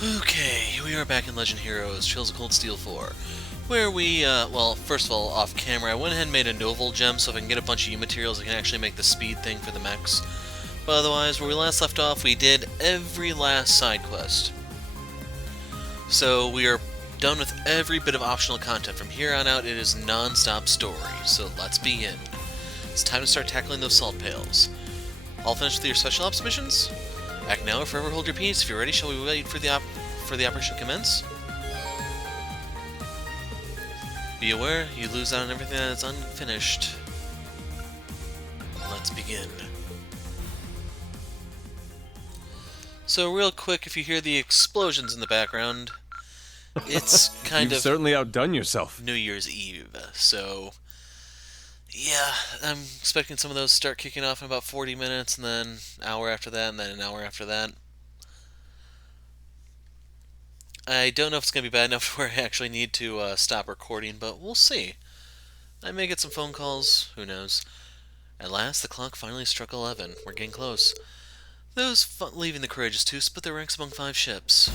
Okay, we are back in Legend Heroes Trails of Cold Steel 4, where we, well, first of all, off camera, I went ahead and made a Novel gem, so if I can get a bunch of U materials, I can actually make the speed thing for the mechs. But otherwise, where we last left off, we did every last side quest. So we are done with every bit of optional content. From here on out, it is non-stop story, so let's begin. It's time to start tackling those salt pails. All finished with your special ops missions? Act now or forever hold your peace. If you're ready, shall we wait for the operation to commence? Be aware, you lose out on everything that is unfinished. Let's begin. So real quick, if you hear the explosions in the background, it's kind You've of certainly outdone yourself. New Year's Eve, so yeah, I'm expecting some of those to start kicking off in about 40 minutes, and then an hour after that, and then an hour after that. I don't know if it's going to be bad enough to where I actually need to stop recording, but we'll see. I may get some phone calls, who knows. At last, the clock finally struck 11. We're getting close. Those leaving the Courageous Two split their ranks among 5 ships.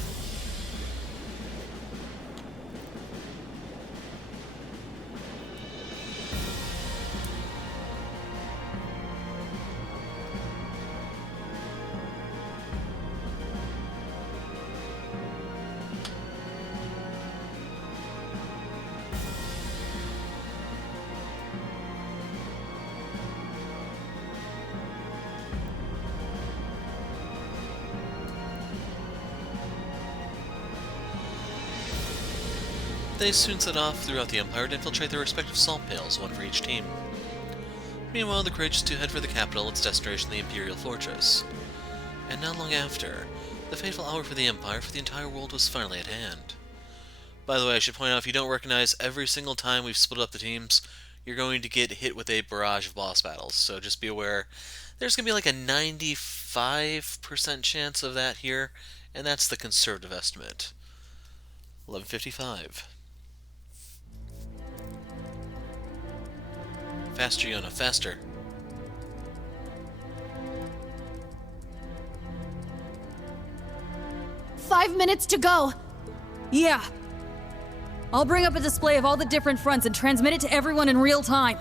They soon set off throughout the Empire to infiltrate their respective salt pails, one for each team. Meanwhile, the Courageous Two head for the capital, its destination the Imperial Fortress. And not long after, the fateful hour for the Empire for the entire world was finally at hand. By the way, I should point out, if you don't recognize every single time we've split up the teams, you're going to get hit with a barrage of boss battles, so just be aware. There's going to be like a 95% chance of that here, and that's the conservative estimate. 11:55. Faster, Yona, faster. 5 minutes to go. Yeah. I'll bring up a display of all the different fronts and transmit it to everyone in real time.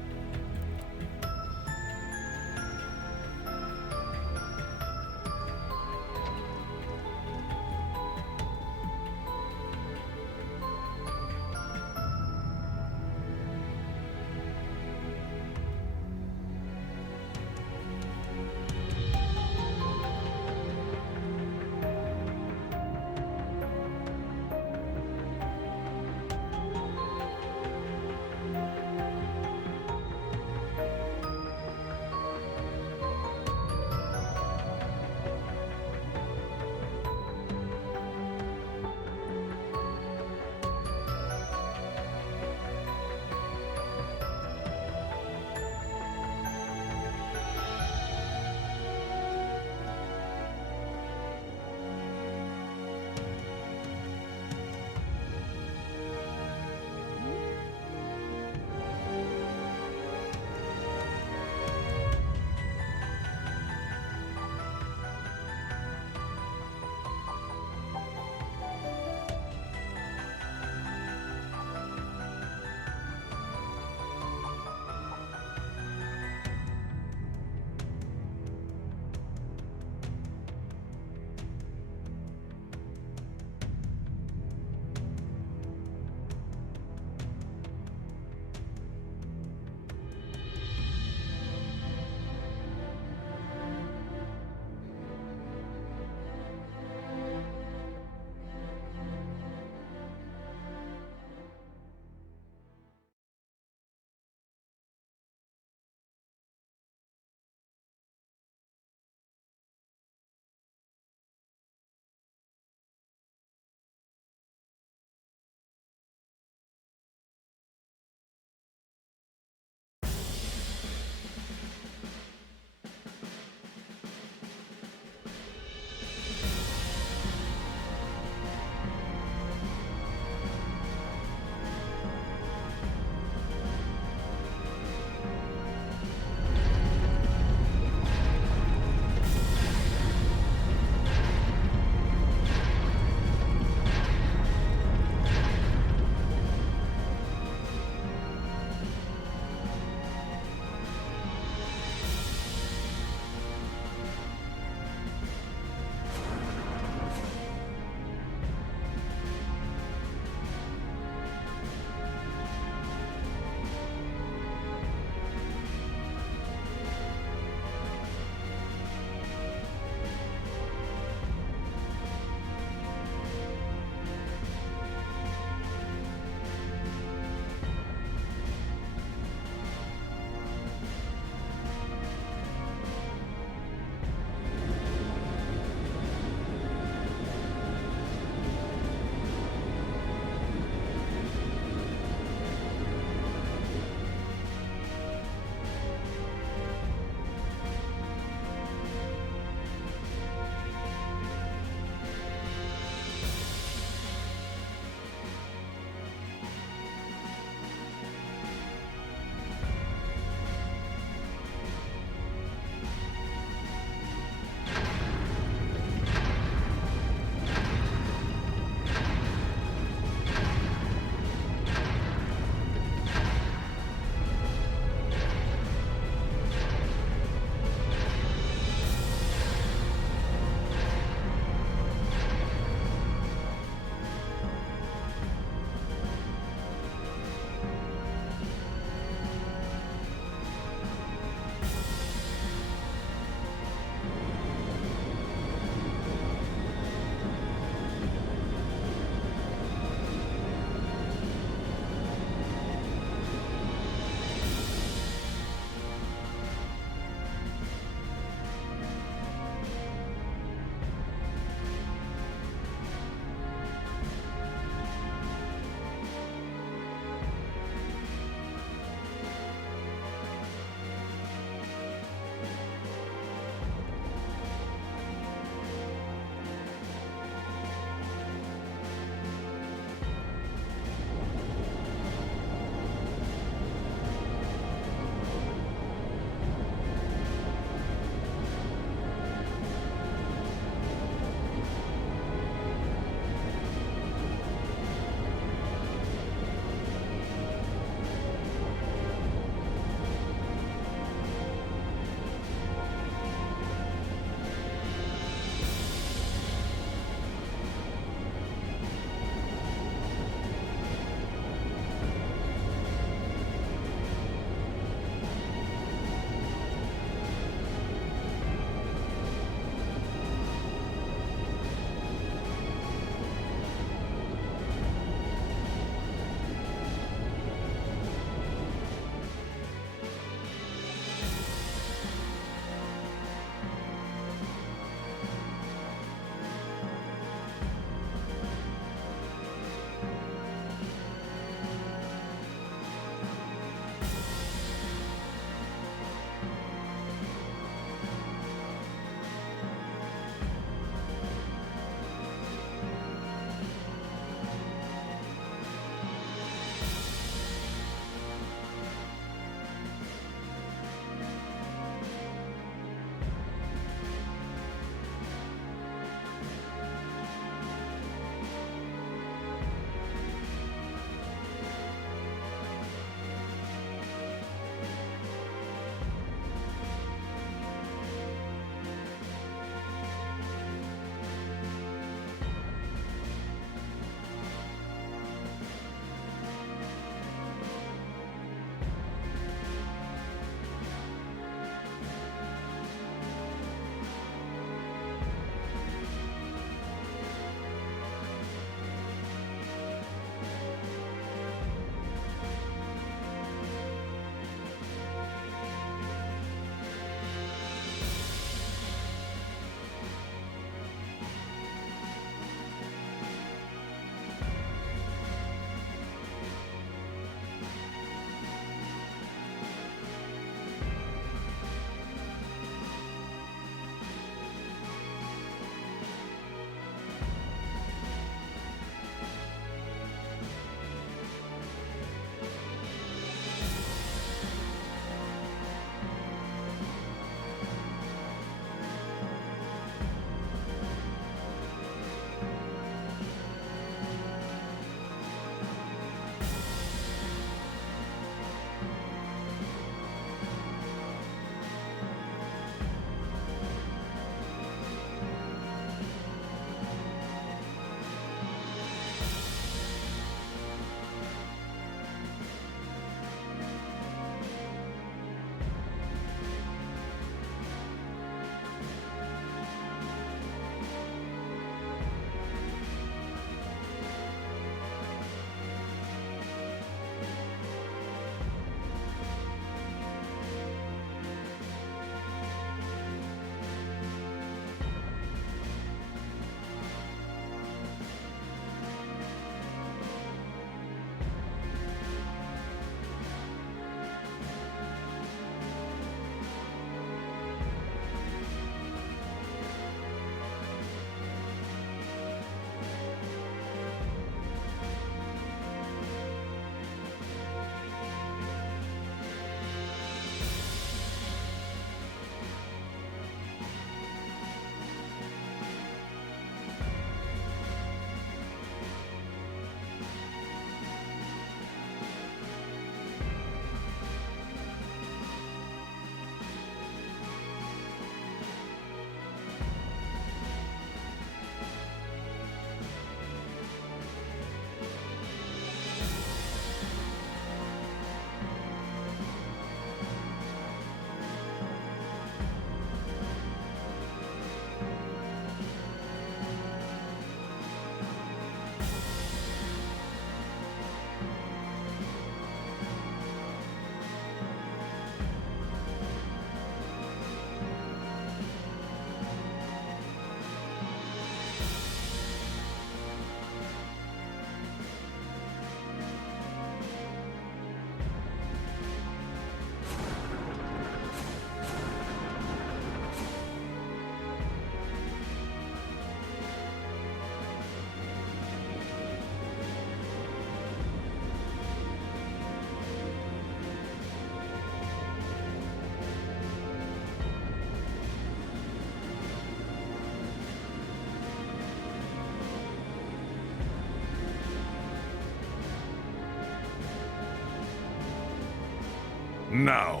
Now,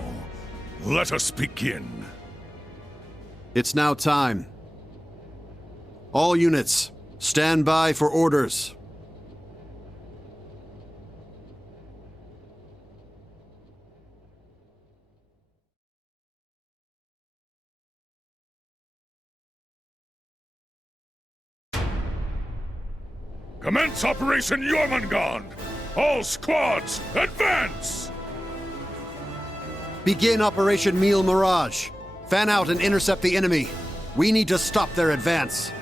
let us begin. It's now time. All units, stand by for orders. Commence Operation Jormungand! All squads, advance! Begin Operation Meal Mirage. Fan out and intercept the enemy. We need to stop their advance.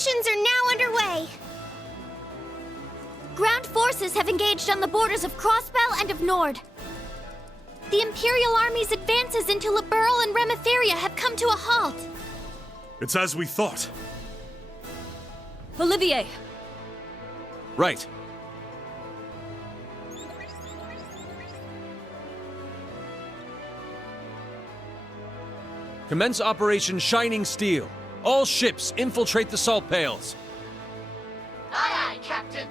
Preparations are now underway. Ground forces have engaged on the borders of Crossbell and of Nord. The Imperial Army's advances into Liberl and Remetheria have come to a halt. It's as we thought. Olivier! Right. Commence Operation Shining Steel. All ships infiltrate the salt pails. Aye, aye, Captain.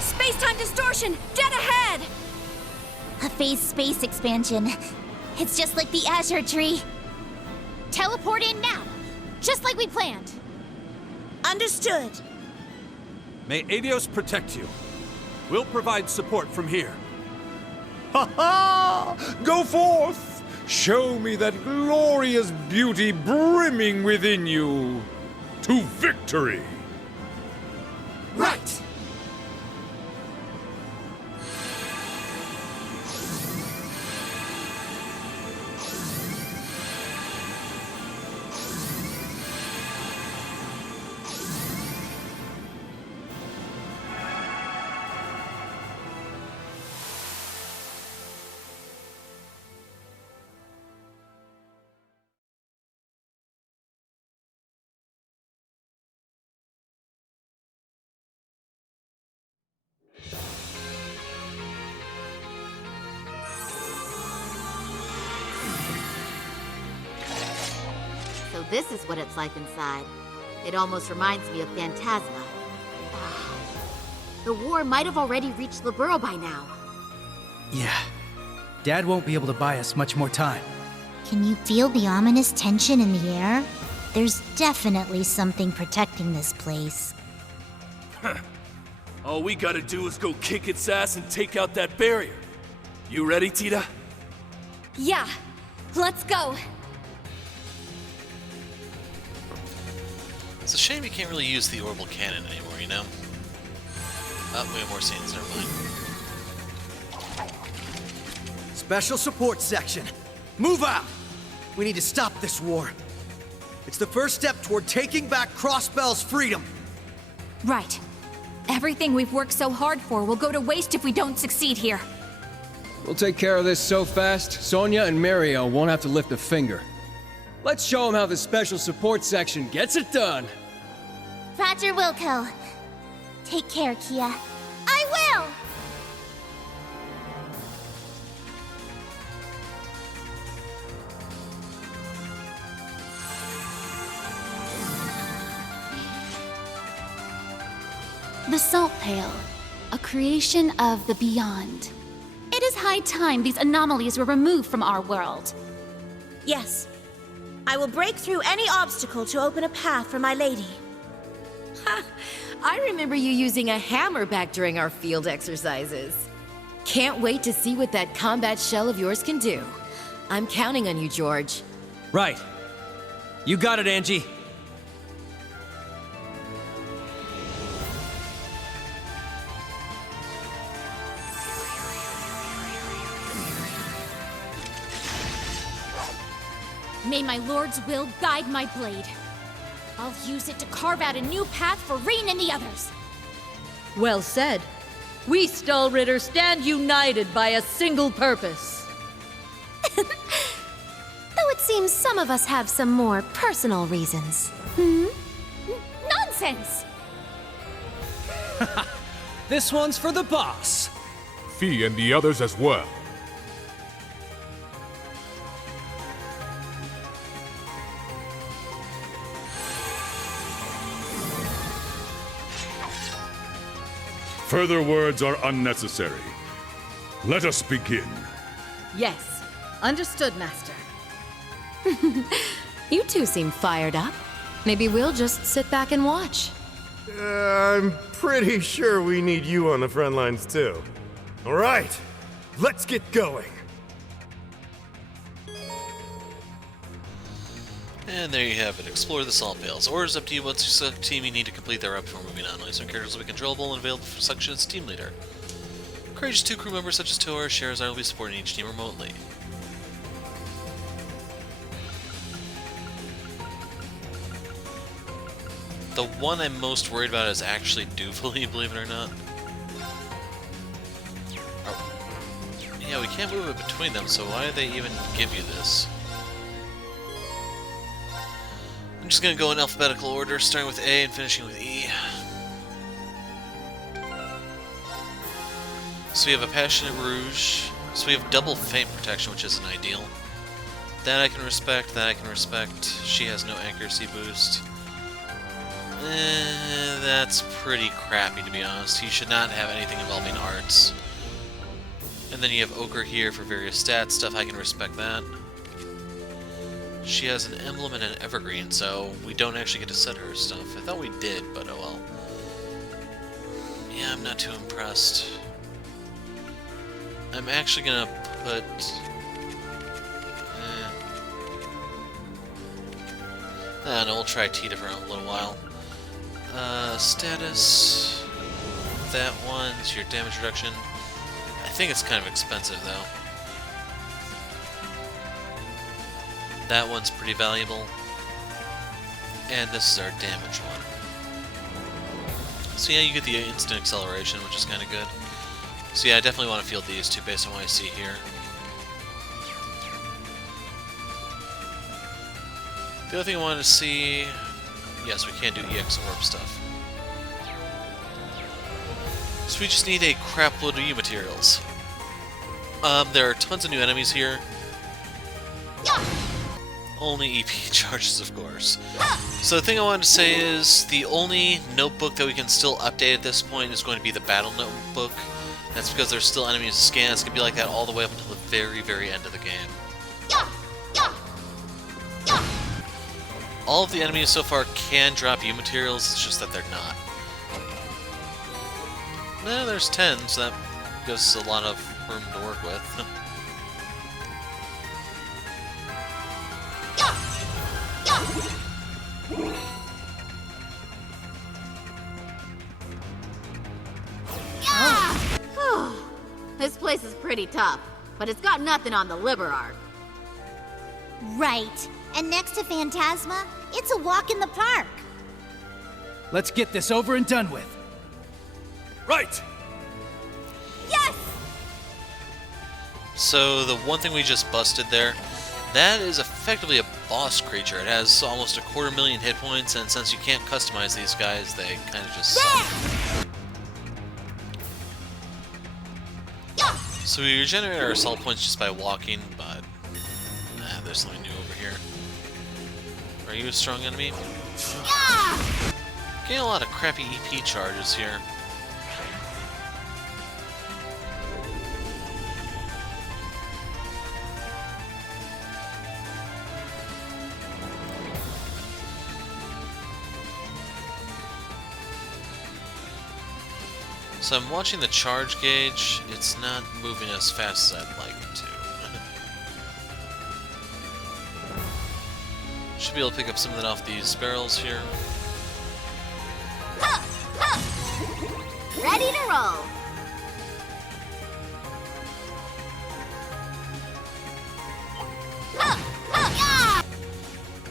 Space-time distortion! Dead ahead! A phase space expansion. It's just like the Azure Tree. Teleport in now, just like we planned. Understood. May Adios protect you. We'll provide support from here. Ha ha! Go forth! Show me that glorious beauty brimming within you! To victory! Right! So this is what it's like inside. It almost reminds me of Phantasma. Ah, the war might have already reached Liberl by now. Yeah. Dad won't be able to buy us much more time. Can you feel the ominous tension in the air? There's definitely something protecting this place. All we gotta do is go kick its ass and take out that barrier. You ready, Tita? Yeah, let's go! It's a shame you can't really use the orbital cannon anymore, you know? Oh, we have more scenes, never mind. Special support section. Move out! We need to stop this war. It's the first step toward taking back Crossbell's freedom. Right. Everything we've worked so hard for will go to waste if we don't succeed here. We'll take care of this so fast, Sonya and Mario won't have to lift a finger. Let's show them how the special support section gets it done. Roger Wilco. Take care, Kia. I will! The Salt Pail, a creation of the Beyond. It is high time these anomalies were removed from our world. Yes. I will break through any obstacle to open a path for my lady. Ha! I remember you using a hammer back during our field exercises. Can't wait to see what that combat shell of yours can do. I'm counting on you, George. Right. You got it, Angie. May my lord's will guide my blade. I'll use it to carve out a new path for Rean and the others. Well said. We Stallritter stand united by a single purpose. Though it seems some of us have some more personal reasons. Nonsense! This one's for the boss. Fee and the others as well. Further words are unnecessary. Let us begin. Yes. Understood, Master. You two seem fired up. Maybe we'll just sit back and watch. I'm pretty sure we need you on the front lines too. All right, let's get going. And there you have it. Explore the salt pails. Orders up to you. Once you select a team, you need to complete their rep before moving on. Only some characters will be controllable and available for selection as team leader. Courageous 2 crew members such as Toa or Sherazade will be supporting each team remotely. The one I'm most worried about is actually Doofily, believe it or not. Oh. Yeah, we can't move it between them, so why did they even give you this? I'm just gonna go in alphabetical order, starting with A and finishing with E. So we have a Passionate Rouge. So we have double Feint Protection, which isn't ideal. That I can respect, that I can respect. She has no accuracy boost. That's pretty crappy, to be honest. He should not have anything involving arts. And then you have Ochre here for various stats stuff. I can respect that. She has an emblem and an evergreen, so we don't actually get to set her stuff. I thought we did, but oh well. Yeah, I'm not too impressed. I'm actually gonna put... no, we'll try Tita for a little while. Status... That one's your damage reduction. I think it's kind of expensive, though. That one's pretty valuable. And this is our damage one. So yeah, you get the instant acceleration, which is kind of good. So yeah, I definitely want to field these two based on what I see here. The other thing I wanted to see... Yes, we can do EX Orb stuff. So we just need a crap load of U materials. There are tons of new enemies here. Only EP charges, of course. So the thing I wanted to say is the only notebook that we can still update at this point is going to be the battle notebook. That's because there's still enemies to scan. It's going to be like that all the way up until the very, very end of the game. All of the enemies so far can drop U materials, it's just that they're not. There's 10, so that gives us a lot of room to work with. This place is pretty tough, but it's got nothing on the Liberarch. Right. And next to Phantasma, it's a walk in the park. Let's get this over and done with. Right! Yes! So the one thing we just busted there, that is effectively a boss creature. It has almost 250,000 hit points, and since you can't customize these guys, they kind of just suck. So we regenerate our assault points just by walking, but there's something new over here. Are you a strong enemy? Getting a lot of crappy EP charges here. So I'm watching the charge gauge. It's not moving as fast as I'd like it to. Should be able to pick up some of that off these barrels here. Ready to roll. A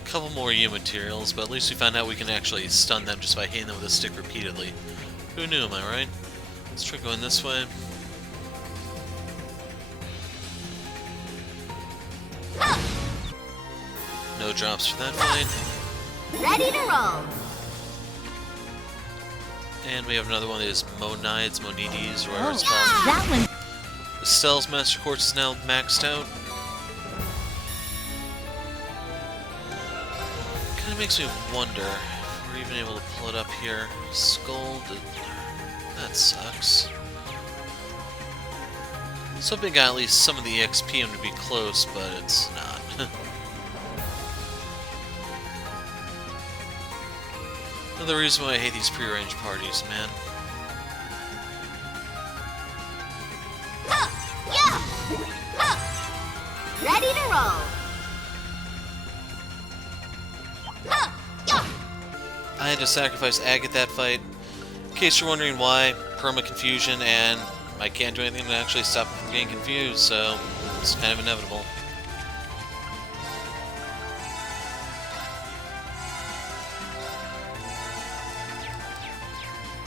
couple more U materials, but at least we found out we can actually stun them just by hitting them with a stick repeatedly. Who knew, am I right? Let's try going this way. No drops for that fight. Ready to roll. And we have another one of these Monides, Monides, or whatever it's called. That one. Stell's Master Quartz is now maxed out. Kinda makes me wonder if we're even able to pull it up here. Skull, that sucks. So I got at least some of the EXP to be close, but it's not. Another reason why I hate these prearranged parties, man. Ready to roll. I had to sacrifice Agate that fight. In case you're wondering why, perma confusion, and I can't do anything to actually stop him from getting confused, so it's kind of inevitable.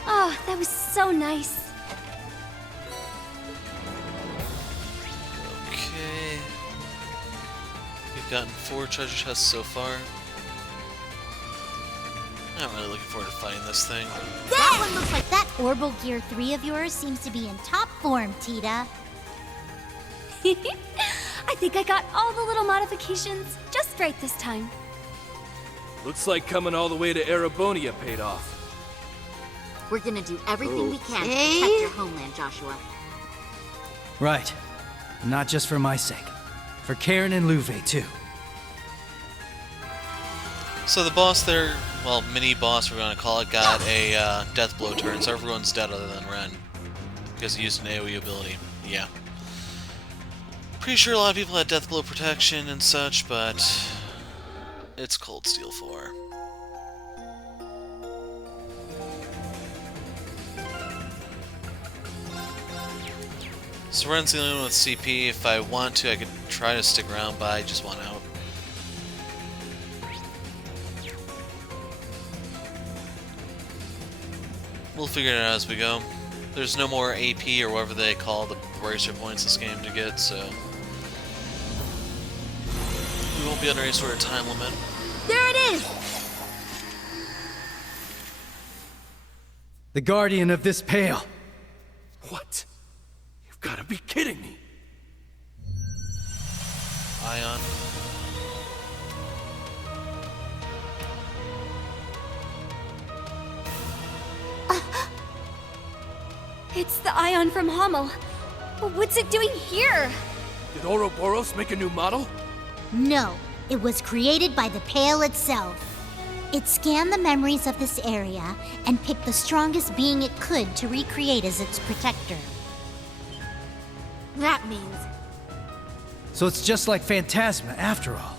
Oh, that was so nice. Okay. We've gotten 4 treasure chests so far. Not really looking forward to fighting this thing. That one looks like that Orbital Gear 3 of yours seems to be in top form, Tita. I think I got all the little modifications just right this time. Looks like coming all the way to Erebonia paid off. We're gonna do everything we can to protect your homeland, Joshua. Right. Not just for my sake. For Karen and Luve, too. So the boss there, well, mini-boss, we're going to call it, got a death blow turn, so everyone's dead other than Ren. Because he used an AoE ability. Yeah. Pretty sure a lot of people had death blow protection and such, but it's Cold Steel 4. So Ren's the only one with CP. If I want to, I could try to stick around, but I just want out. We'll figure it out as we go. There's no more AP or whatever they call the bracer points this game to get, so we won't be under any sort of time limit. There it is! The guardian of this pale. What? You've got to be kidding me. Ion. It's the Ion from Hummel. But what's it doing here? Did Ouroboros make a new model? No, it was created by the Pale itself. It scanned the memories of this area and picked the strongest being it could to recreate as its protector. That means... So it's just like Phantasma, after all.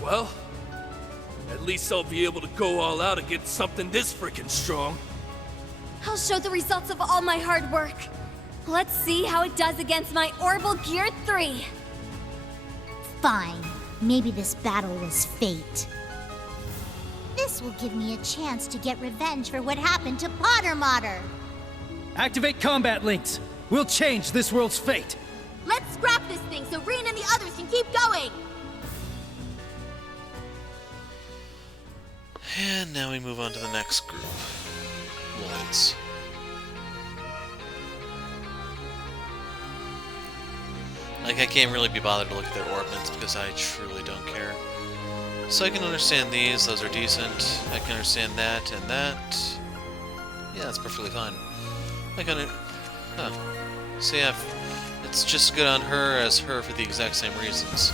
Well, at least I'll be able to go all out against something this freaking strong. I'll show the results of all my hard work. Let's see how it does against my Orbital Gear 3. Fine. Maybe this battle was fate. This will give me a chance to get revenge for what happened to Potter Mater. Activate combat links. We'll change this world's fate. Let's scrap this thing so Reen and the others can keep going! And now we move on to the next group. Lloyds. Like, I can't really be bothered to look at their orbments because I truly don't care. So I can understand these, those are decent. I can understand that and that. Yeah, that's perfectly fine. I can... Huh. So yeah, it's just good on her as her for the exact same reasons.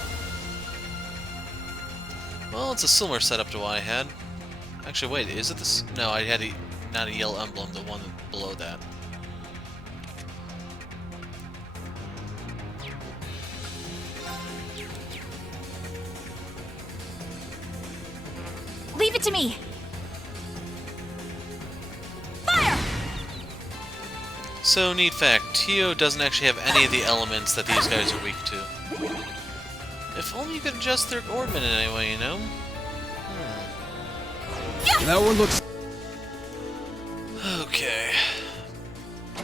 Well, it's a similar setup to what I had. Actually, wait, is it this? No, I had not a yellow emblem, the one below that. Leave it to me! Fire! So, neat fact, Tio doesn't actually have any of the elements that these guys are weak to. If only you could adjust their orbment in any way, you know? That one looks... Okay.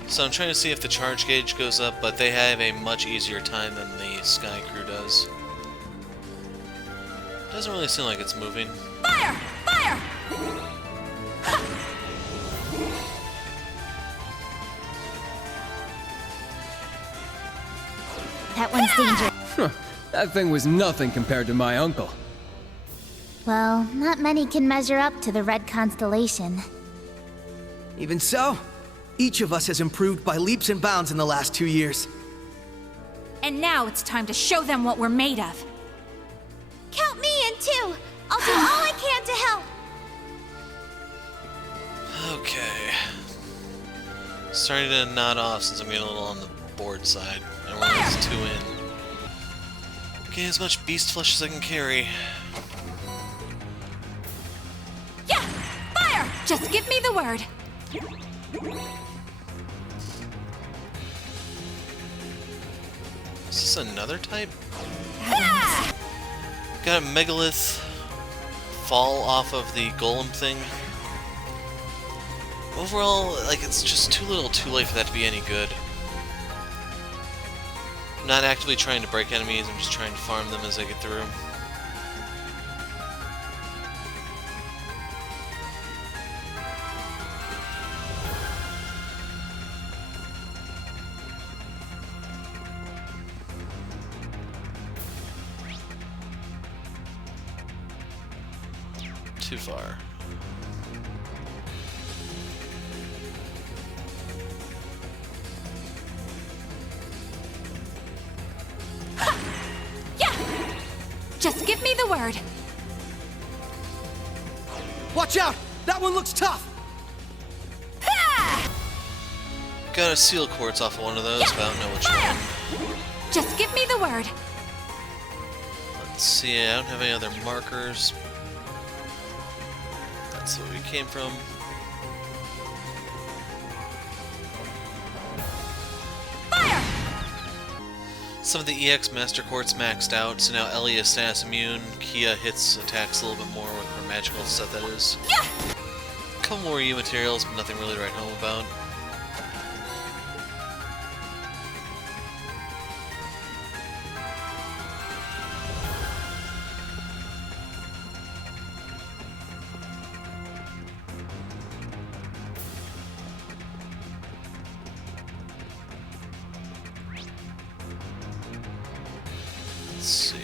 So I'm trying to see if the charge gauge goes up, but they have a much easier time than the Sky Crew does. Doesn't really seem like it's moving. Fire! Fire! that one's dangerous. That thing was nothing compared to my uncle. Well, not many can measure up to the Red Constellation. Even so, each of us has improved by leaps and bounds in the last 2 years. And now it's time to show them what we're made of. Count me in too! I'll do all I can to help! Okay. Starting to nod off since I'm getting a little on the board side. I want these 2 in. Getting as much beast flesh as I can carry. Yeah! Fire! Just give me the word. Is this another type? Got a megalith fall off of the golem thing. Overall, like, it's just too little too late for that to be any good. I'm not actively trying to break enemies, I'm just trying to farm them as I get through. Too far. Yeah! Just give me the word. Watch out! That one looks tough! Got a seal quartz off of one of those, but I don't know which one. Just give me the word. Let's see, I don't have any other markers. That's where we came from. Fire! Some of the EX Master Quartz maxed out, so now Ellie is status immune. Kia hits attacks a little bit more with her magical set, that is. Yeah! A couple more U materials, but nothing really to write home about. Let's see.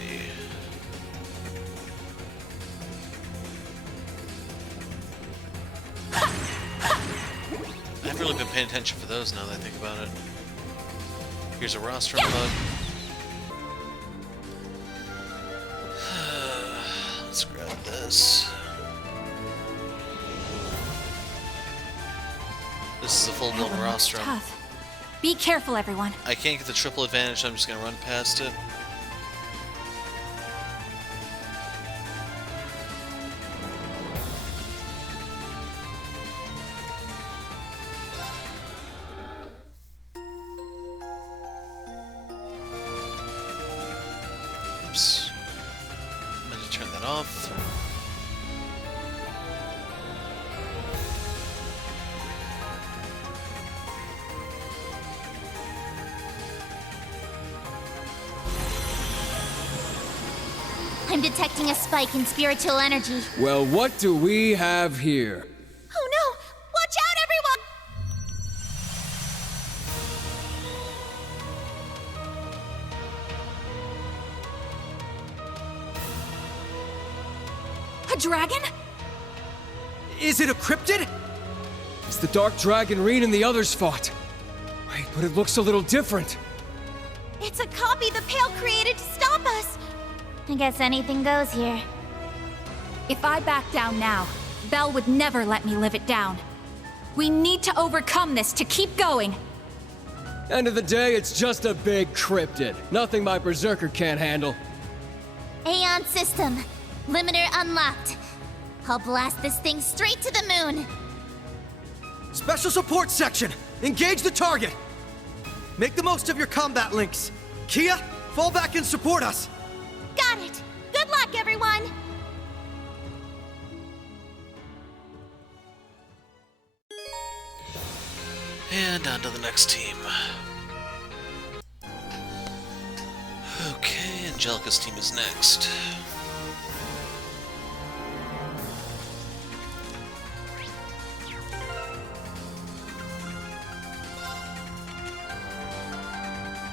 I haven't really been paying attention for those now that I think about it. Here's a rostrum bug. Let's grab this. This is a full-blown rostrum. Tough. Be careful, everyone. I can't get the triple advantage, so I'm just gonna run past it. Oops. I'm gonna turn that off. I'm detecting a spike in spiritual energy. Well, what do we have here? Oh no! Watch out, everyone! A dragon? Is it a cryptid? It's the Dark Dragon Reed and the others fought. Wait, but it looks a little different. It's a copy the Pale created to stop us! I guess anything goes here. If I back down now, Belle would never let me live it down. We need to overcome this to keep going. End of the day, it's just a big cryptid. Nothing my berserker can't handle. Aeon system. Limiter unlocked. I'll blast this thing straight to the moon. Special support section! Engage the target! Make the most of your combat links. Kia, fall back and support us! Got it! Good luck, everyone! And on to the next team. Okay, Angelica's team is next.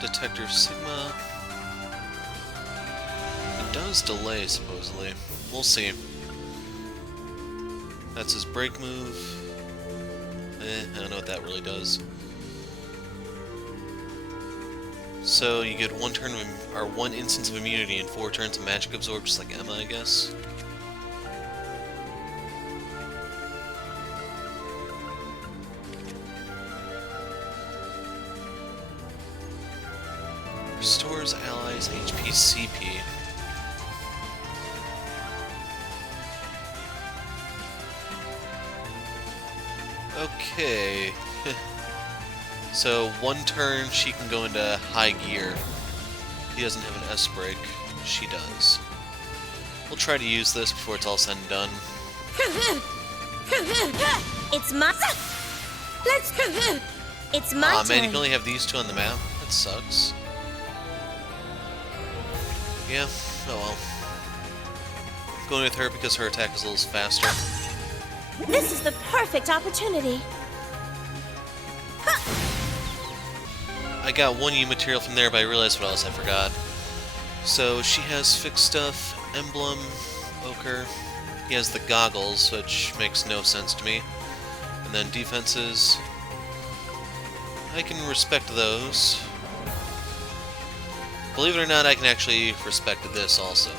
Detector Sigma. was delay, supposedly. We'll see. That's his break move. I don't know what that really does. So you get one turn of, or one instance of immunity and 4 turns of magic absorb, just like Emma, I guess. Restores allies HP CP. Okay. So, one turn she can go into high gear. He doesn't have an S break. She does. We'll try to use this before it's all said and done. It's my... It's my Aw, man, you turn. can only have these 2 on the map? That sucks. Yeah, oh well. Going with her because her attack is a little faster. This is the perfect opportunity. I got 1 U material from there, but I realized what else I forgot. So she has fixed stuff, emblem, ochre. He has the goggles, which makes no sense to me. And then defenses. I can respect those. Believe it or not, I can actually respect this also.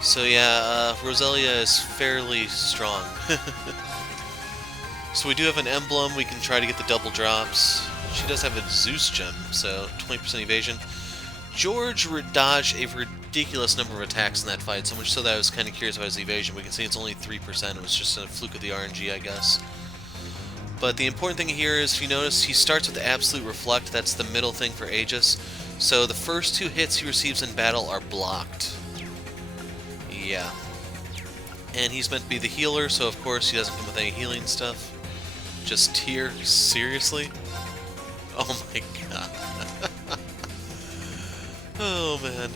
So yeah, Roselia is fairly strong. So we do have an emblem, we can try to get the double drops. She does have a Zeus gem, so 20% evasion. George dodged a ridiculous number of attacks in that fight, so much so that I was kind of curious about his evasion. We can see it's only 3%, it was just a fluke of the RNG, I guess. But the important thing here is, if you notice, he starts with the Absolute Reflect, that's the middle thing for Aegis. So the first 2 hits he receives in battle are blocked. Yeah. And he's meant to be the healer, so of course he doesn't come with any healing stuff. Just Tear? Seriously? Oh my god. Oh man.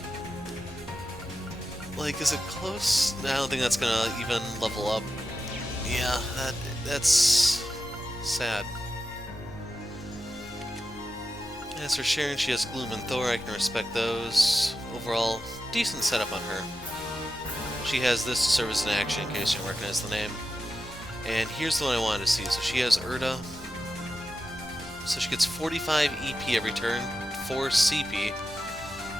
Like, is it close? I don't think that's gonna even level up. Yeah, that's sad. As for Sharon, she has Gloom and Thor, I can respect those. Overall, decent setup on her. She has this to serve as an action in case you don't recognize the name. And here's the one I wanted to see. So she has Erda. So she gets 45 EP every turn, 4 CP.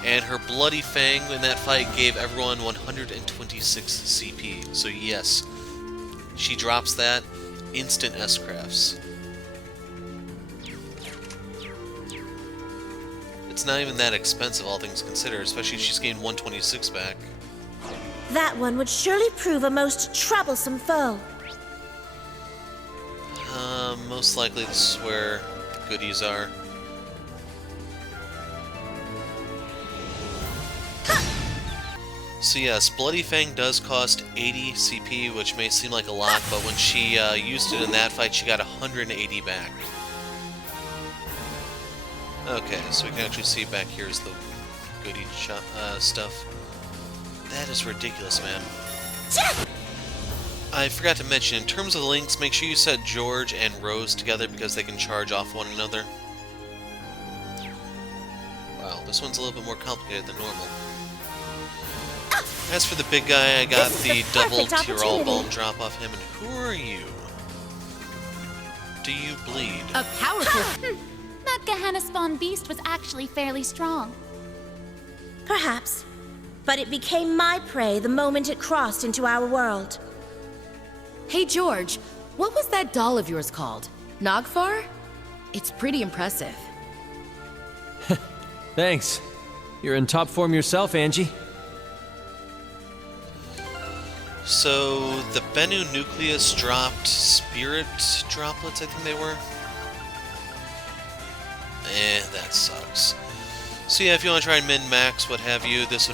And her Bloody Fang in that fight gave everyone 126 CP. So yes, she drops that, instant S-crafts. It's not even that expensive, all things considered, especially if she's gained 126 back. That one would surely prove a most troublesome foe. Most likely this is where the goodies are. So yes, Bloody Fang does cost 80 CP, which may seem like a lot, but when she used it in that fight, she got 180 back. Okay, so we can actually see back here is the goodie stuff. That is ridiculous, man. I forgot to mention, in terms of the links, make sure you set George and Rose together because they can charge off one another. Wow, this one's a little bit more complicated than normal. As for the big guy, I got the double Tyrol Balm drop off him, and who are you? Do you bleed? A powerful... That Gehenna spawn beast was actually fairly strong. Perhaps. But it became my prey the moment it crossed into our world. Hey, George, what was that doll of yours called? Nagfar? It's pretty impressive. Thanks. You're in top form yourself, Angie. So, the Bennu Nucleus dropped Spirit Droplets, I think they were. That sucks. So yeah, if you want to try and min-max, what have you, this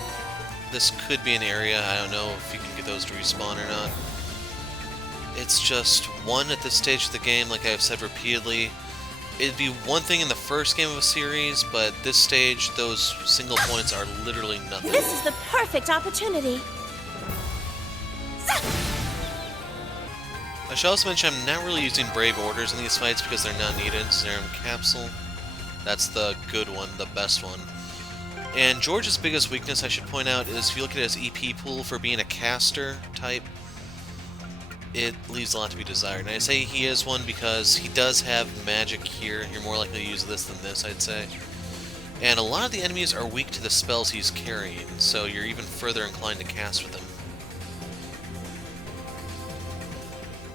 could be an area. I don't know if you can get those to respawn or not. It's just one at this stage of the game, like I've said repeatedly. It'd be one thing in the first game of a series, but at this stage, those single points are literally nothing. This is the perfect opportunity. I should also mention I'm not really using Brave Orders in these fights because they're not needed. Serum Capsule. That's the good one, the best one. And George's biggest weakness, I should point out, is if you look at his EP pool for being a caster type, it leaves a lot to be desired. And I say he is one because he does have magic here. You're more likely to use this than this, I'd say. And a lot of the enemies are weak to the spells he's carrying, so you're even further inclined to cast with him.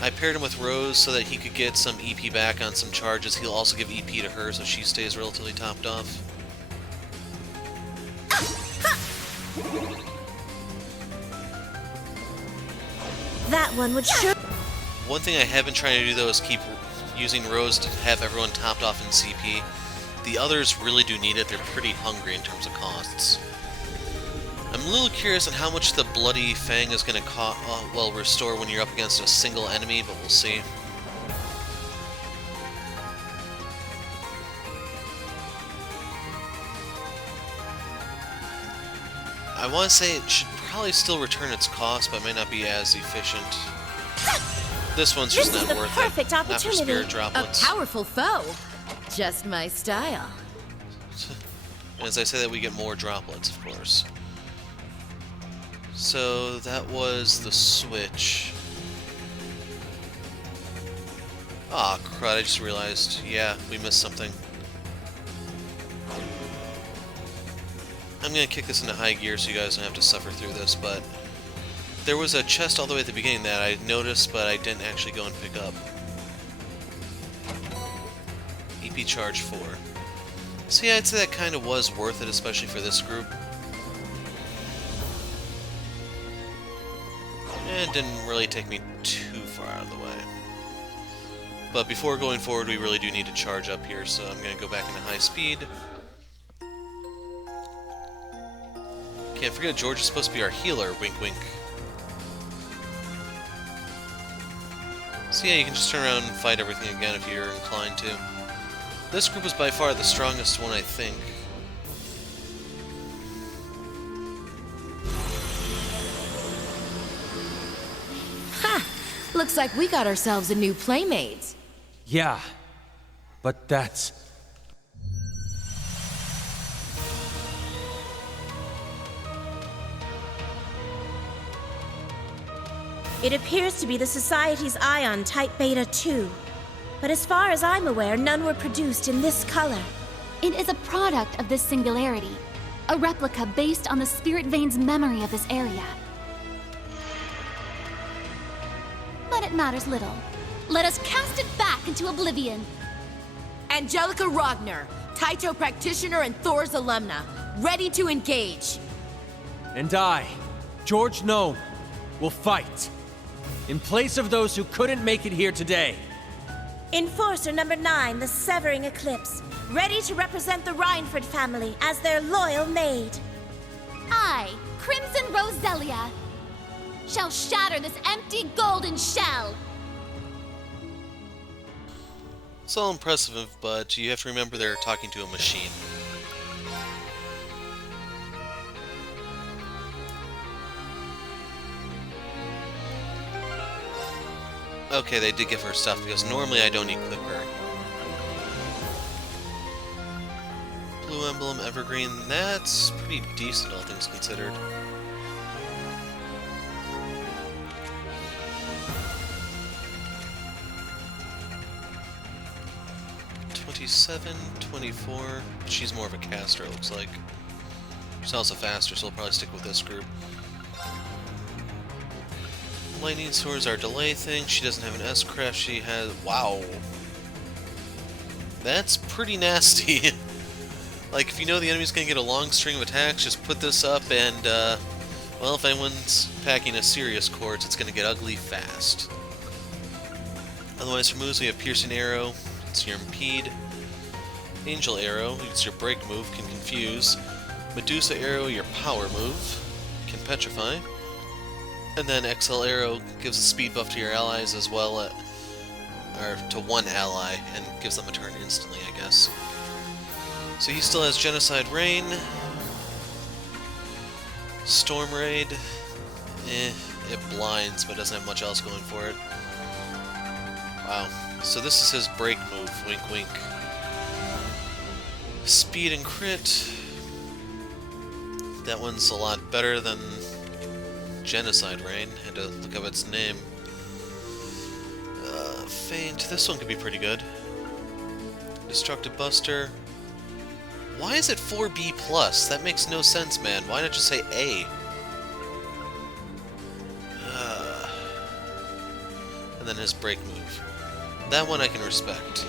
I paired him with Rose so that he could get some EP back on some charges. He'll also give EP to her so she stays relatively topped off. That one would sure. One thing I have been trying to do though is keep using Rose to have everyone topped off in CP. The others really do need it. They're pretty hungry in terms of costs. I'm a little curious on how much the Bloody Fang is going to restore when you're up against a single enemy, but we'll see. I want to say it should probably still return its cost, but it may not be as efficient. This one's just not worth it. Not for spirit droplets. A powerful foe. Just my style. And as I say that, we get more droplets, of course. So that was the switch. Aw, crud, I just realized. Yeah, we missed something. I'm gonna kick this into high gear so you guys don't have to suffer through this, but there was a chest all the way at the beginning that I noticed, but I didn't actually go and pick up. EP charge 4. So yeah, I'd say that kind of was worth it, especially for this group. And it didn't really take me too far out of the way. But before going forward, we really do need to charge up here, so I'm going to go back into high speed. Can't forget, George is supposed to be our healer, wink wink. So yeah, you can just turn around and fight everything again if you're inclined to. This group is by far the strongest one, I think. Ha! Looks like we got ourselves a new playmate. Yeah, but that's... It appears to be the Society's Ion Type Beta 2. But as far as I'm aware, none were produced in this color. It is a product of this singularity. A replica based on the Spirit Vein's memory of this area. But it matters little. Let us cast it back into oblivion. Angelica Rogner, Taito practitioner and Thor's alumna, ready to engage. And I, George Gnome, will fight. In place of those who couldn't make it here today. Enforcer number 9, the Severing Eclipse, ready to represent the Rhineford family as their loyal maid. I, Crimson Roselia, shall shatter this empty golden shell. It's all impressive, but you have to remember they're talking to a machine. Okay, they did give her stuff, because normally I don't equip her. Blue Emblem, Evergreen, that's pretty decent, all things considered. $27, $24. She's more of a caster, it looks like. She's also faster, so I'll probably stick with this group. Lightning swords are delay thing. She doesn't have an S-craft. She has... Wow. That's pretty nasty. Like, if you know the enemy's gonna get a long string of attacks, just put this up and, well, if anyone's packing a serious quartz, it's gonna get ugly fast. Otherwise, for moves, we have Piercing Arrow. It's your Impede. Angel Arrow. It's your break move. Can confuse. Medusa Arrow, your power move. Can petrify. And then XL Arrow gives a speed buff to your allies as well, or to one ally, and gives them a turn instantly, I guess. So he still has Genocide Rain. Storm Raid. It blinds, but doesn't have much else going for it. Wow. So this is his break move, wink wink. Speed and crit. That one's a lot better than Genocide Rain. Had to look up its name. Faint. This one could be pretty good. Destructive Buster. Why is it 4B+? That makes no sense, man. Why not just say A? And then his break move. That one I can respect.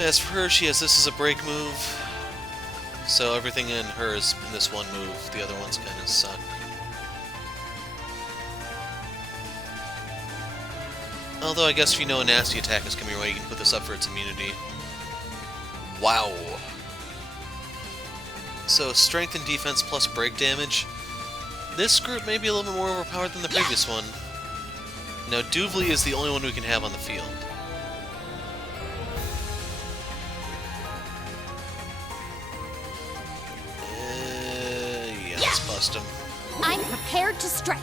As for her, she has this as a break move. So everything in her is in this one move. The other ones kind of suck. Although I guess if you know a nasty attack is coming your way, you can put this up for its immunity. Wow. So strength and defense plus break damage. This group may be a little bit more overpowered than the previous one. Now Duvley is the only one we can have on the field. Yeah, let's bust him. I'm prepared to strike.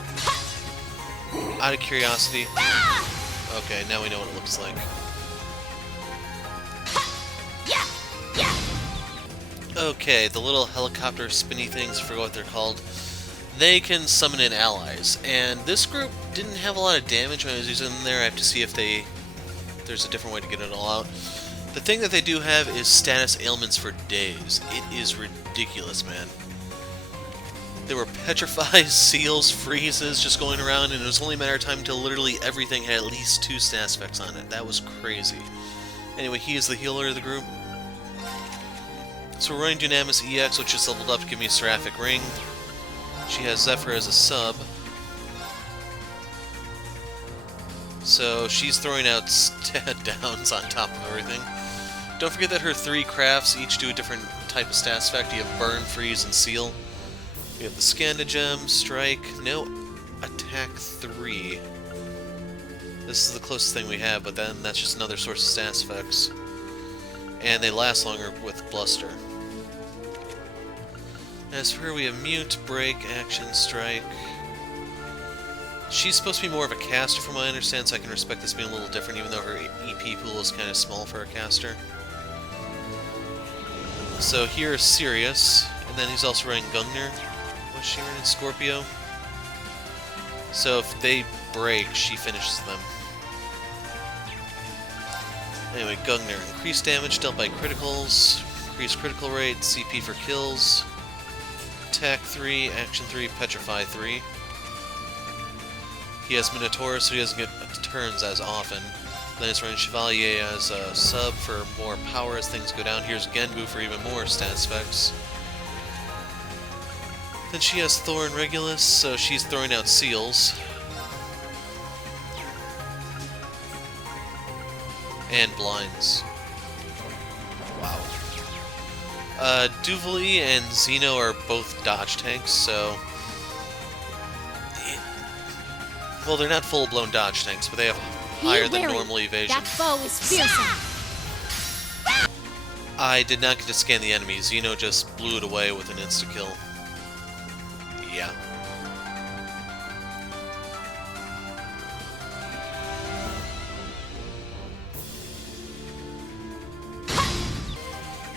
Out of curiosity. Okay, now we know what it looks like. Okay, the little helicopter spinny things, I forget what they're called. They can summon in allies, and this group didn't have a lot of damage when I was using them there. I have to see if there's a different way to get it all out. The thing that they do have is status ailments for days. It is ridiculous, man. There were petrifies, seals, freezes just going around, and it was only a matter of time until literally everything had at least 2 status effects on it. That was crazy. Anyway, he is the healer of the group. So we're running Dunamis EX, which is leveled up to give me a Seraphic Ring. She has Zephyr as a sub. So she's throwing out stat downs on top of everything. Don't forget that her 3 crafts each do a different type of stats effect. You have Burn, Freeze, and Seal. We have the Skanda Gem, Strike, no Attack 3. This is the closest thing we have, but then that's just another source of stats effects. And they last longer with Bluster. As for her, we have Mute, Break, Action, Strike. She's supposed to be more of a caster from what I understand, so I can respect this being a little different, even though her EP pool is kind of small for a caster. So here is Sirius, and then he's also running Gungnir. Was she running Scorpio? So if they break, she finishes them. Anyway, Gungnir. Increased damage dealt by criticals, increased critical rate, CP for kills, Attack 3, Action 3, Petrify 3. He has Minotaur, so he doesn't get turns as often. Then he's running Chevalier as a sub for more power as things go down. Here's Genbu for even more stats effects. Then she has Thor and Regulus, so she's throwing out seals. And blinds. Wow. Duvley and Xeno are both dodge tanks, so... Well, they're not full-blown dodge tanks, but they have higher than normal evasion. That foe is fearsome. I did not get to scan the enemy. Xeno just blew it away with an insta-kill. Yeah.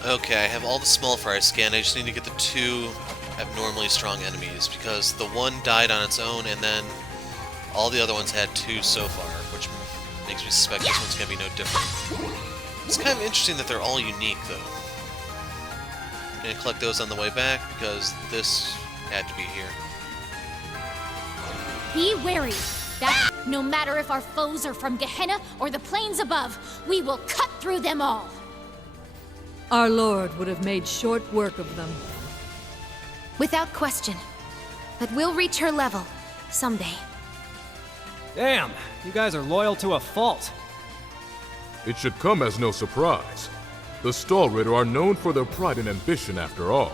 Okay, I have all the small fry scanned. I just need to get the 2 abnormally strong enemies, because the one died on its own, and then all the other ones had 2 so far, which makes me suspect this one's going to be no different. It's kind of interesting that they're all unique, though. I'm going to collect those on the way back, because this had to be here. Be wary. That no matter if our foes are from Gehenna or the plains above, we will cut through them all. Our Lord would have made short work of them. Without question. But we'll reach her level. Someday. Damn, you guys are loyal to a fault. It should come as no surprise. The Stahlritter are known for their pride and ambition after all.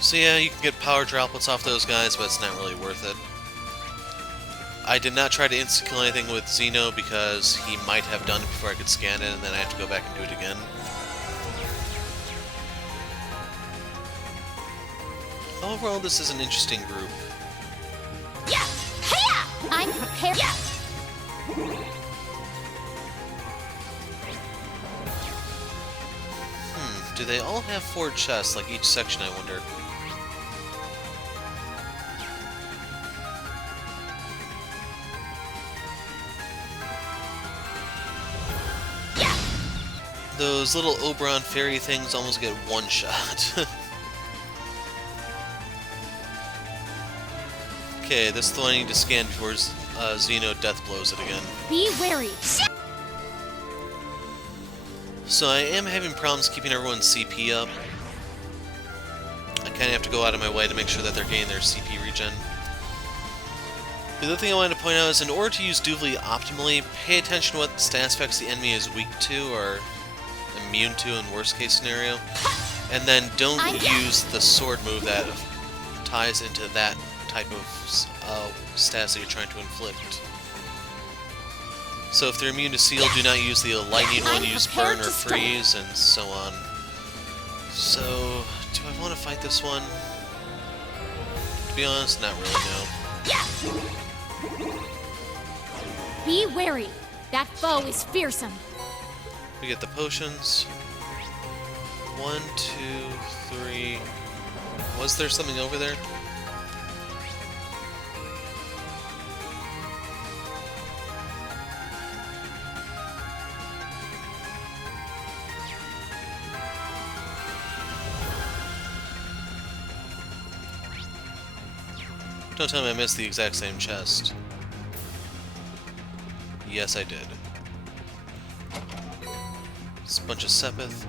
So yeah, you can get power droplets off those guys, but it's not really worth it. I did not try to insta-kill anything with Xeno because he might have done it before I could scan it, and then I have to go back and do it again. Overall, this is an interesting group. Yeah! Hiya! I'm prepared. Yeah! do they all have 4 chests, like each section, I wonder? Those little Oberon fairy things almost get 1 shot. Okay, this is the one I need to scan before Xeno death blows it again. Be wary. So I am having problems keeping everyone's CP up. I kind of have to go out of my way to make sure that they're getting their CP regen. The other thing I wanted to point out is in order to use Duvley optimally, pay attention to what stat effects the enemy is weak to or immune to in worst case scenario. And then don't use the sword move that ties into that type of stats that you're trying to inflict. So if they're immune to seal, do not use the lightning one, use burn or freeze, and so on. So, do I want to fight this one? To be honest, not really, no. Be wary. That foe is fearsome. We get the potions. 1, 2, 3. Was there something over there? Don't tell me I missed the exact same chest. Yes, I did. It's a bunch of Sepith.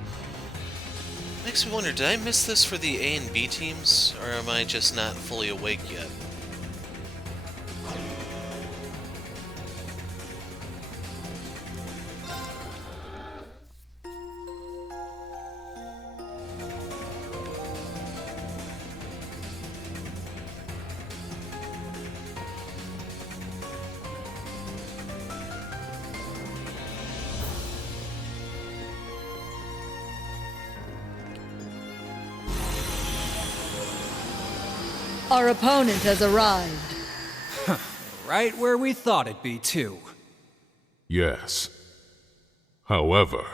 Makes me wonder, did I miss this for the A and B teams? Or am I just not fully awake yet? Our opponent has arrived. Right where we thought it'd be, too. Yes. However...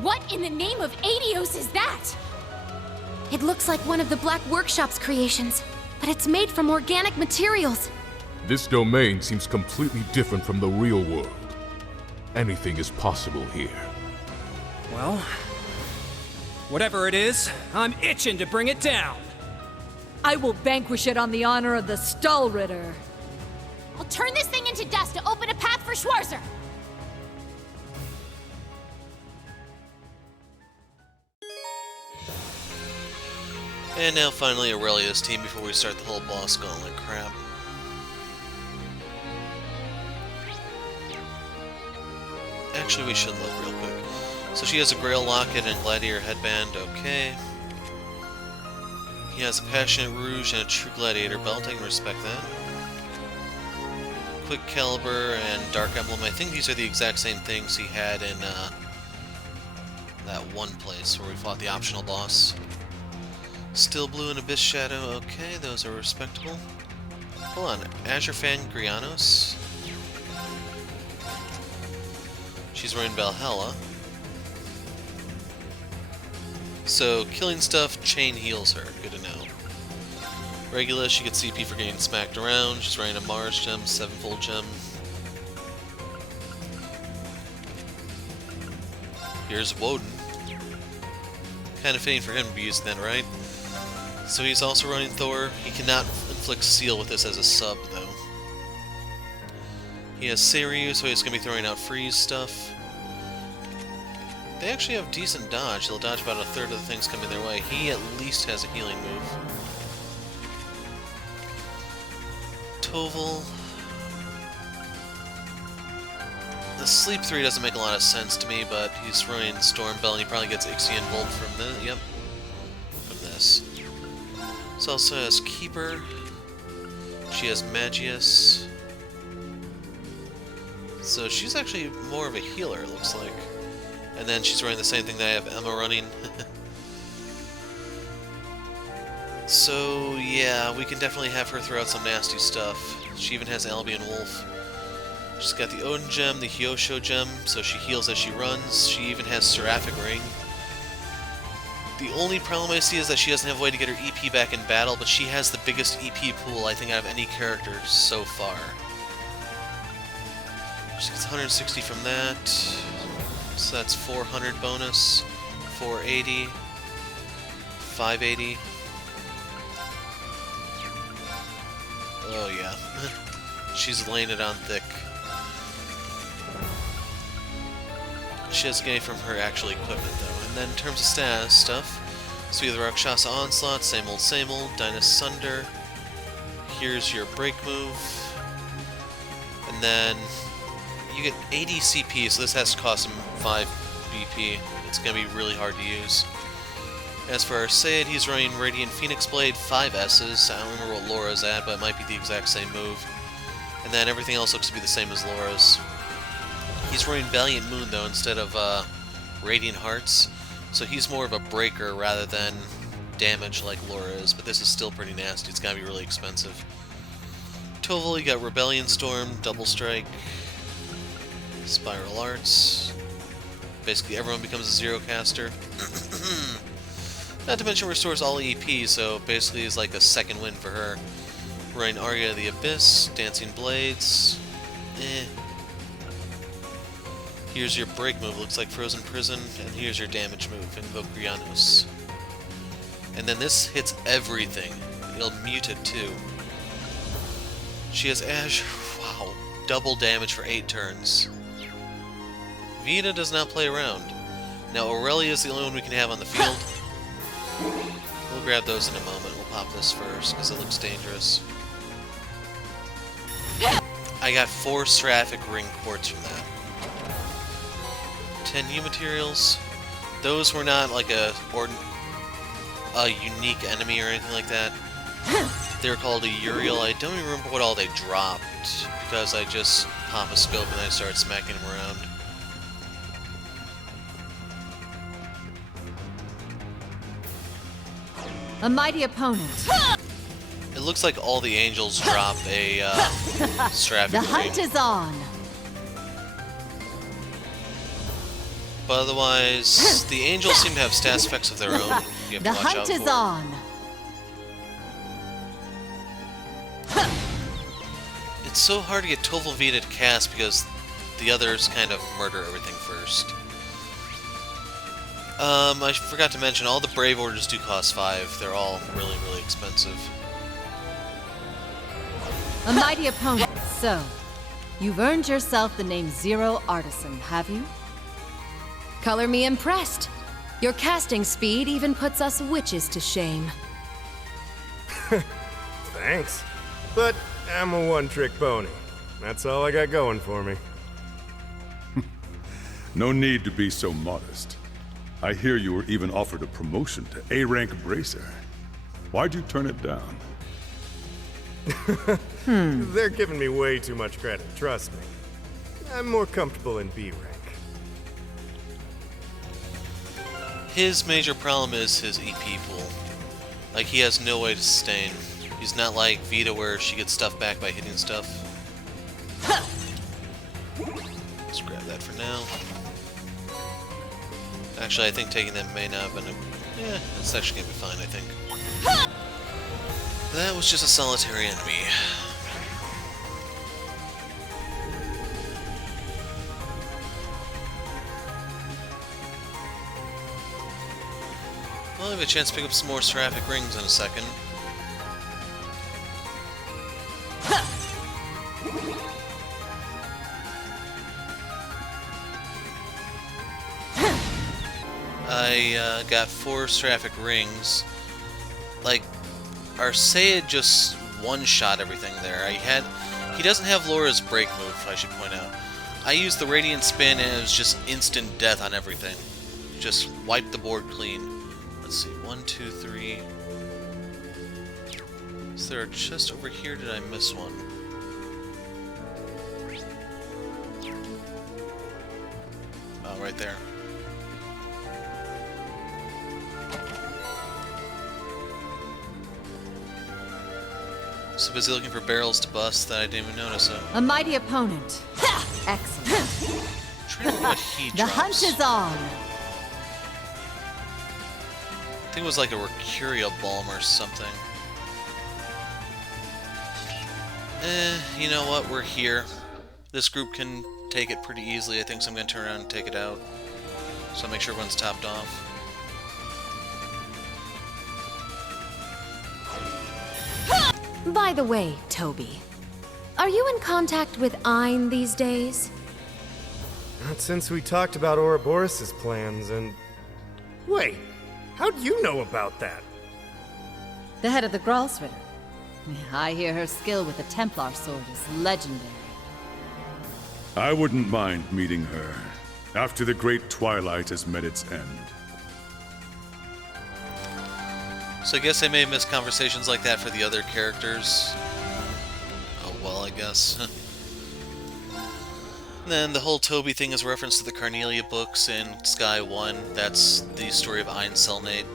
What in the name of Adios is that? It looks like one of the Black Workshop's creations, but it's made from organic materials. This domain seems completely different from the real world. Anything is possible here. Well, whatever it is, I'm itching to bring it down. I will vanquish it on the honor of the Stahlritter. I'll turn this thing into dust to open a path for Schwarzer. And now finally Aurelia's team before we start the whole boss gauntlet crap. Actually, we should look real quick. So she has a Grail Locket and Gladiator Headband, okay. He has a Passionate Rouge and a True Gladiator Belt, I can respect that. Quick Caliber and Dark Emblem, I think these are the exact same things he had in that one place where we fought the optional boss. Steel Blue and Abyss Shadow, okay, those are respectable. Hold on, Azure Fan Grianos. She's wearing Valhalla. So, killing stuff, chain heals her. Good to know. Regulus, she gets CP for getting smacked around. She's wearing a Mars gem, 7-fold gem. Here's Woden. Kind of fitting for him to be using that, right? So he's also running Thor. He cannot inflict seal with this as a sub, though. He has Seiryu, so he's going to be throwing out freeze stuff. They actually have decent dodge. They'll dodge about a third of the things coming their way. He at least has a healing move. Toval. The Sleep 3 doesn't make a lot of sense to me, but he's running Stormbell and he probably gets Ixion Bolt from this. Yep. From this. This also has Keeper. She has Magius. So she's actually more of a healer, it looks like. And then she's running the same thing that I have Emma running. So, yeah, we can definitely have her throw out some nasty stuff. She even has Albion Wolf. She's got the Odin Gem, the Hyosho Gem, so she heals as she runs. She even has Seraphic Ring. The only problem I see is that she doesn't have a way to get her EP back in battle, but she has the biggest EP pool, I think, out of any character so far. She gets 160 from that, so that's 400 bonus, 480, 580. Oh yeah, she's laying it on thick. She doesn't get any from her actual equipment though. And then in terms of status stuff, so we have the Rakshasa Onslaught, same old, Dynas Sunder. Here's your break move. And then you get 80 CP, so this has to cost him 5 BP. It's going to be really hard to use. As for our Sayed, he's running Radiant Phoenix Blade, 5 S's. I don't remember what Laura's at, but it might be the exact same move. And then everything else looks to be the same as Laura's. He's running Valiant Moon, though, instead of Radiant Hearts. So he's more of a breaker rather than damage like Laura is, but this is still pretty nasty. It's gotta be really expensive. Toval, you got Rebellion Storm, Double Strike, Spiral Arts. Basically everyone becomes a zero caster. Not to mention restores all EP, so basically it's like a second win for her. Running Arya of the Abyss, Dancing Blades. Here's your break move, looks like Frozen Prison, and here's your damage move, Invoke Rhiannos. And then this hits everything. It'll mute it too. She has Ash, wow, double damage for 8 turns. Vita does not play around. Now Aurelia is the only one we can have on the field. We'll grab those in a moment. We'll pop this first, because it looks dangerous. I got 4 Seraphic Ring Quartz from that. 10 new materials. Those were not like a unique enemy or anything like that. They were called a Uriel. I don't even remember what all they dropped, because I just pop a scope and then I start smacking them around. A mighty opponent. It looks like all the angels drop a Seraphic The hunt Ring. is on. But otherwise, the angels seem to have stats effects of their own. You have to The watch out hunt is for. on. It's so hard to get Toval Vita to cast because the others kind of murder everything first. I forgot to mention, all the Brave Orders do cost 5. They're all really, really expensive. A mighty opponent. So, you've earned yourself the name Zero Artisan, have you? Color me impressed. Your casting speed even puts us witches to shame. Thanks. But I'm a one-trick pony. That's all I got going for me. No need to be so modest. I hear you were even offered a promotion to A-rank Bracer. Why'd you turn it down? They're giving me way too much credit, trust me. I'm more comfortable in B rank. His major problem is his EP pool. Like, he has no way to sustain. He's not like Vita where she gets stuff back by hitting stuff. Let's grab that for now. Actually, I think taking that may not have been a... Yeah, it's actually gonna be fine, I think. That was just a solitary enemy. Well, I have a chance to pick up some more Seraphic Rings in a second. I got 4 Seraphic Rings. Like, Arceid just one-shot everything there. He doesn't have Laura's break move, I should point out. I used the Radiant Spin and it was just instant death on everything. Just wiped the board clean. Let's see, 1, 2, 3. Is there a chest over here? Did I miss one? Oh, right there. So busy looking for barrels to bust that I didn't even notice it. A mighty opponent. Excellent. Trying to remember what he The drops. hunt is on. I think it was like a Mercuria Balm or something. You know what? We're here. This group can take it pretty easily. I think so I'm going to turn around and take it out. So make sure everyone's topped off. By the way, Toby, are you in contact with Ein these days? Not since we talked about Ouroboros' plans and... Wait, how'd you know about that? The head of the Gralsritter. I hear her skill with the Templar sword is legendary. I wouldn't mind meeting her, after the Great Twilight has met its end. So I guess I may have missed conversations like that for the other characters. Oh well, I guess. And then the whole Toby thing is a reference to the Carnelia books in Sky 1. That's the story of Ein Selnate.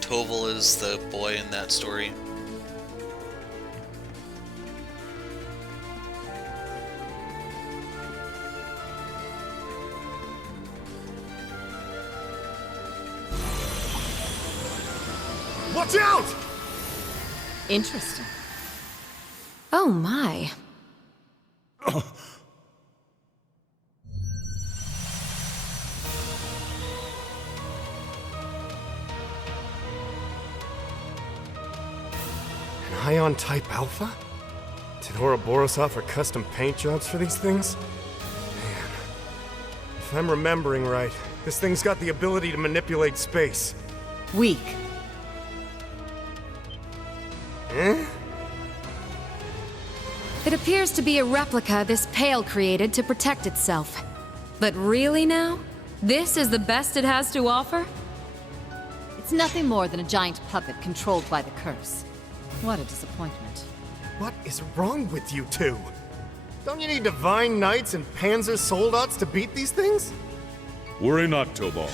Toval is the boy in that story. Watch out! Interesting. Oh my. An Ion Type Alpha? Did Ouroboros offer custom paint jobs for these things? Man. If I'm remembering right, this thing's got the ability to manipulate space. Weak. Eh? It appears to be a replica this Pale created to protect itself. But really now? This is the best it has to offer? It's nothing more than a giant puppet controlled by the curse. What a disappointment. What is wrong with you two? Don't you need Divine Knights and Panzer Soldats to beat these things? Worry not, Tobal.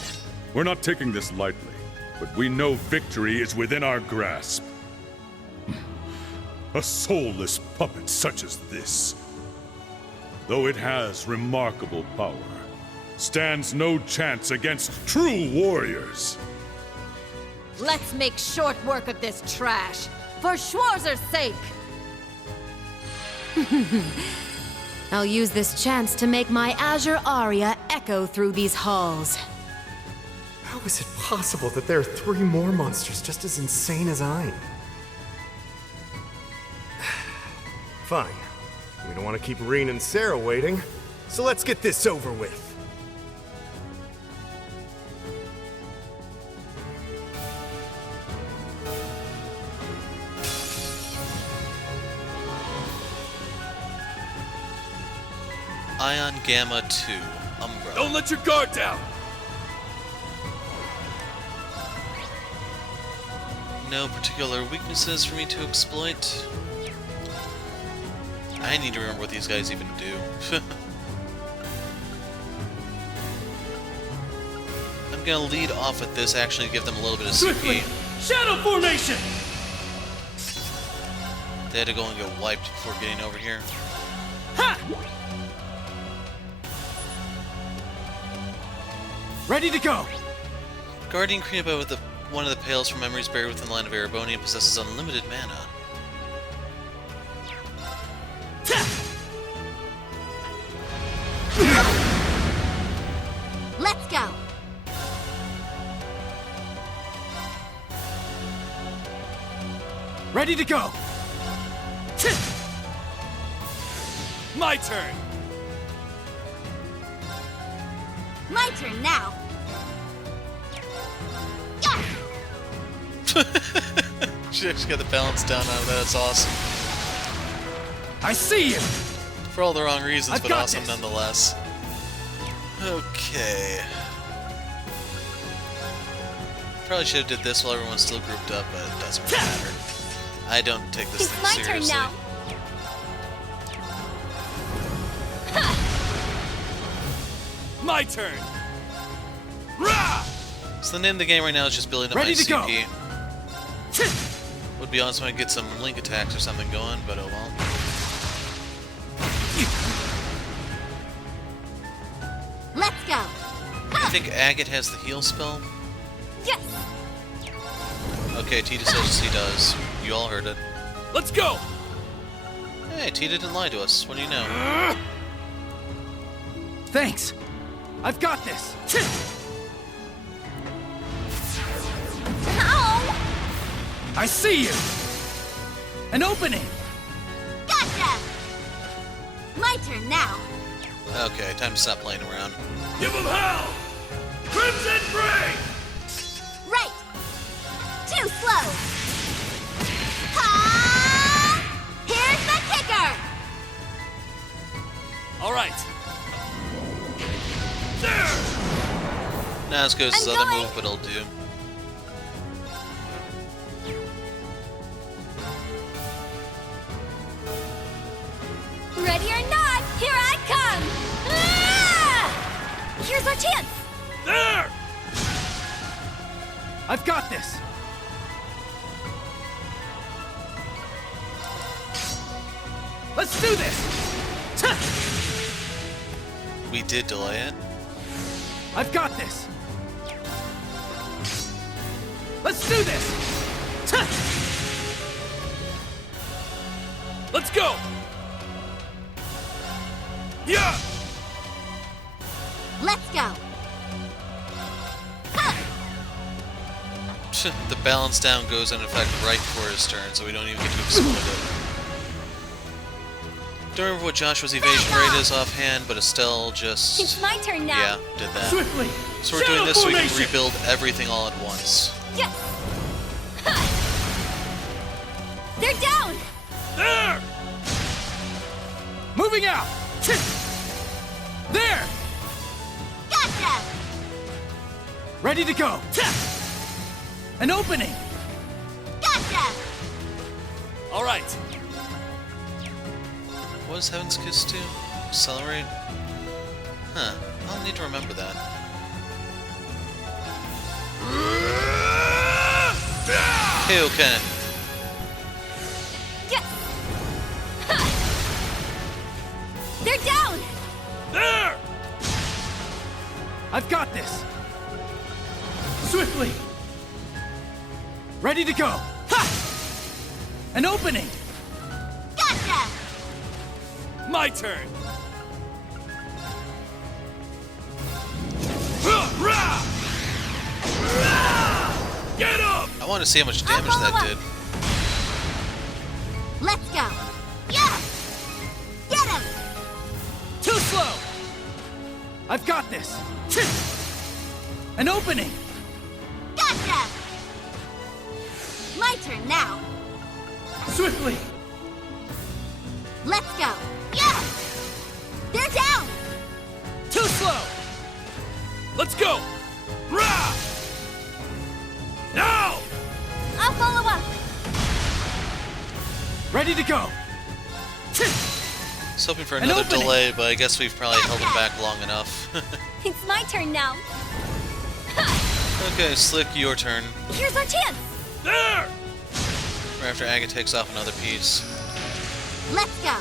We're not taking this lightly, but we know victory is within our grasp. A soulless puppet such as this, though it has remarkable power, stands no chance against true warriors. Let's make short work of this trash, for Schwarzer's sake! I'll use this chance to make my Azure aria echo through these halls. How is it possible that there are 3 more monsters just as insane as I? Fine. We don't want to keep Reen and Sarah waiting, so let's get this over with. Ion Gamma 2, Umbra. Don't let your guard down! No particular weaknesses for me to exploit. I need to remember what these guys even do. I'm gonna lead off with this, actually give them a little bit of CP. Shadow formation! They had to go and get wiped before getting over here. Ha! Ready to go! Guardian Creepa with one of the Pales from memories buried within the land of Erebonian possesses unlimited mana. Let's go! Ready to go! My turn! My turn now! She actually got the balance down out of that, that's awesome. I see you! For all the wrong reasons, I've but got awesome this. nonetheless. Okay. Probably should have did this while everyone's still grouped up, but it doesn't really matter. I don't take this It's thing my turn seriously. now. My turn! Rah! So the name of the game right now is just building up Ready my to go. CP. Would be honest, when I get some link attacks or something going, but oh well. Let's go. I think Agate has the heal spell. Yes. Okay, Tita says he does. You all heard it. Let's go. Hey, Tita didn't lie to us. What do you know? Thanks. I've got this. Ow! I see you. An opening. Gotcha. My turn now. Okay, time to stop playing around. Give him hell. Crimson Break. Right. Too slow. Ha! Here's the kicker. All right. There. Not as good as his other move, but it'll do. Ready or not, here I come! Ah! Here's our chance! There! I've got this. Let's do this. We did delay it. I've got this. Let's do this. Let's go. Yeah. Let's go. The balance down goes in effect right before his turn, so we don't even get to exploit it. Don't remember what Joshua's evasion rate is offhand, but Estelle just... It's my turn now. Yeah, did that. Swiftly. So we're doing this so we can rebuild everything all at once. Yes! Ha! They're down! There! Moving out. There. Gotcha. Ready to go. An opening. Gotcha. All right. What does Heaven's Kiss do? Accelerate? Huh. I'll need to remember that. KO Ken. Yes! Ha! They're down! There! I've got this. Swiftly. Ready to go. Ha! An opening. Gotcha. My turn. Get up! I want to see how much damage that did. Let's go. Yeah. Get him. Too slow. I've got this. An opening. Gotcha. My turn now. Swiftly. Let's go. Yeah. They're down. Too slow. Let's go. Rah! Now! I'll follow up. Ready to go. Was hoping for another delay, but I guess we've probably held him back long enough. It's my turn now. Okay, Slick, your turn. Here's our chance. There! Right after Agate takes off another piece. Let's go.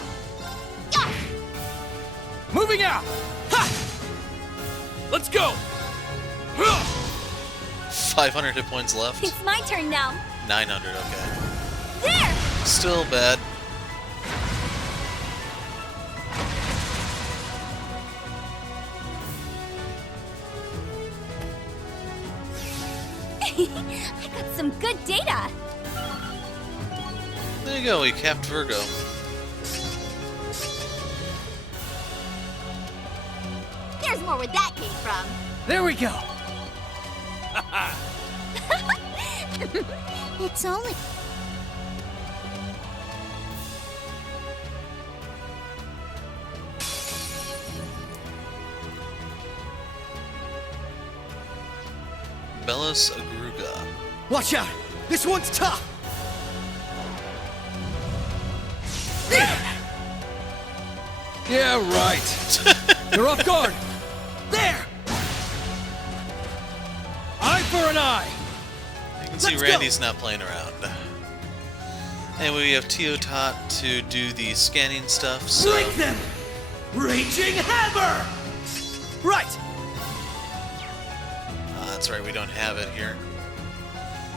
Yeah. Moving out. Ha! Let's go. 500 hit points left. It's my turn now. 900, okay. There! Still bad. I got some good data. There you go, we capped Virgo. There's more where that came from. There we go. It's only... Bellis Agruga. Watch out! This one's tough! Yeah, right. You're off guard. There! Eye for an eye. You can see Randy's not playing around. And we have Teotot to do the scanning stuff, so... Break them! Raging Hammer! Right! That's right, we don't have it here.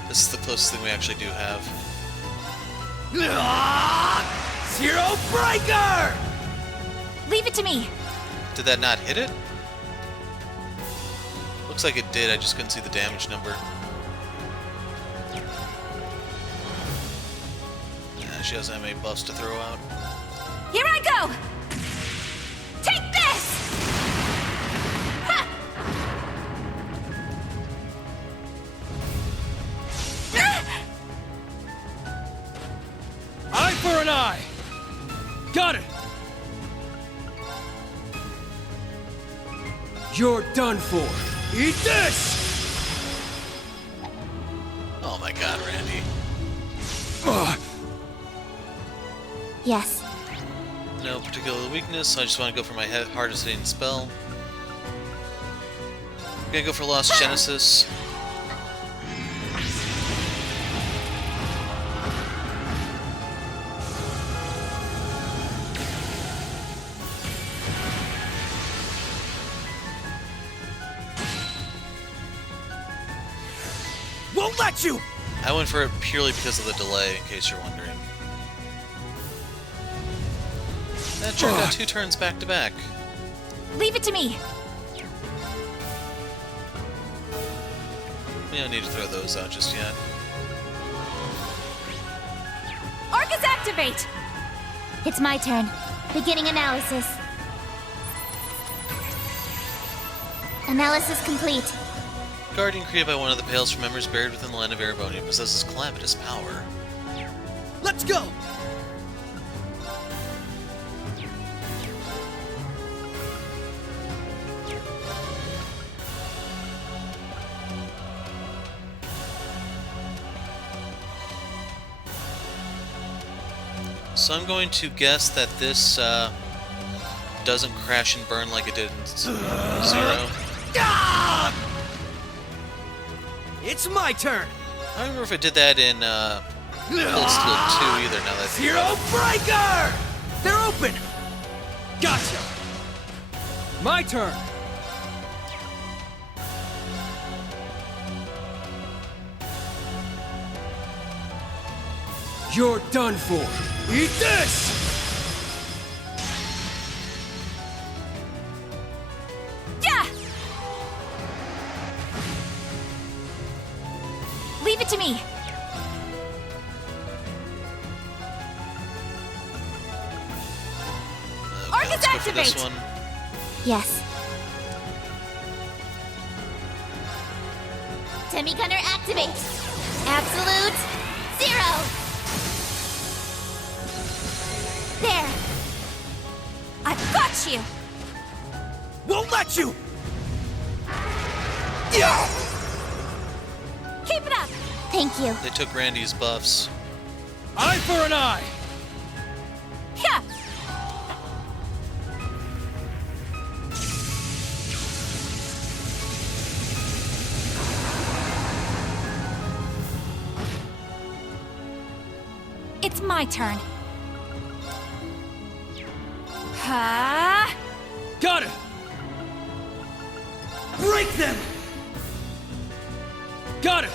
This is the closest thing we actually do have. Zero Breaker! Leave it to me. Did that not hit it? Looks like it did, I just couldn't see the damage number. She doesn't have any buffs to throw out. Here I go! Take this! Ha! Eye for an eye! Got it! You're done for. Eat this! Oh my god, Randy. Yes. No particular weakness, so I just want to go for my hardest hitting spell. I'm gonna go for Lost Genesis. Won't let you! I went for it purely because of the delay, in case you're wondering. That turned out 2 turns back to back. Leave it to me. We don't need to throw those out just yet. Arcus activate! It's my turn. Beginning analysis. Analysis complete. Guardian created by one of the Pales from members buried within the land of Erebonian possesses calamitous power. Let's go! So I'm going to guess that this doesn't crash and burn like it did in Zero. It's my turn! I don't remember if it did that in Cold Steel 2 either, now that I think Zero about it. Breaker! They're open! Gotcha! My turn! You're done for! Eat this! Yeah! Leave it to me. Arcus Let's go for activate! this one. Yes. Demi-Gunner activate! Absolute Zero! There! I've got you! Won't let you! Yeah! Keep it up! Thank you. They took Randy's buffs. Eye for an eye! Yeah! It's my turn. Ha! Got it! Break them! Got it!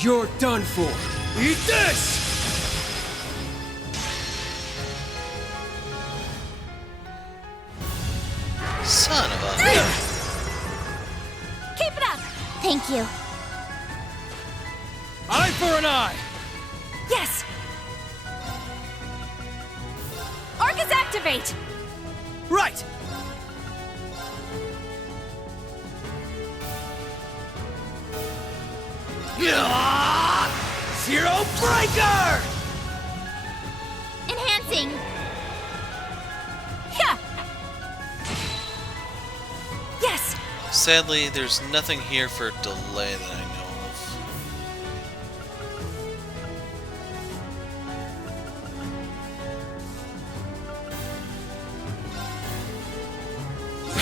You're done for. Eat this! Son of a... Keep it up! Thank you. Eye for an eye! Yes! Arcus activate! Right! Zero Breaker! Enhancing! Yeah! Yes! Sadly, there's nothing here for delay that I know of.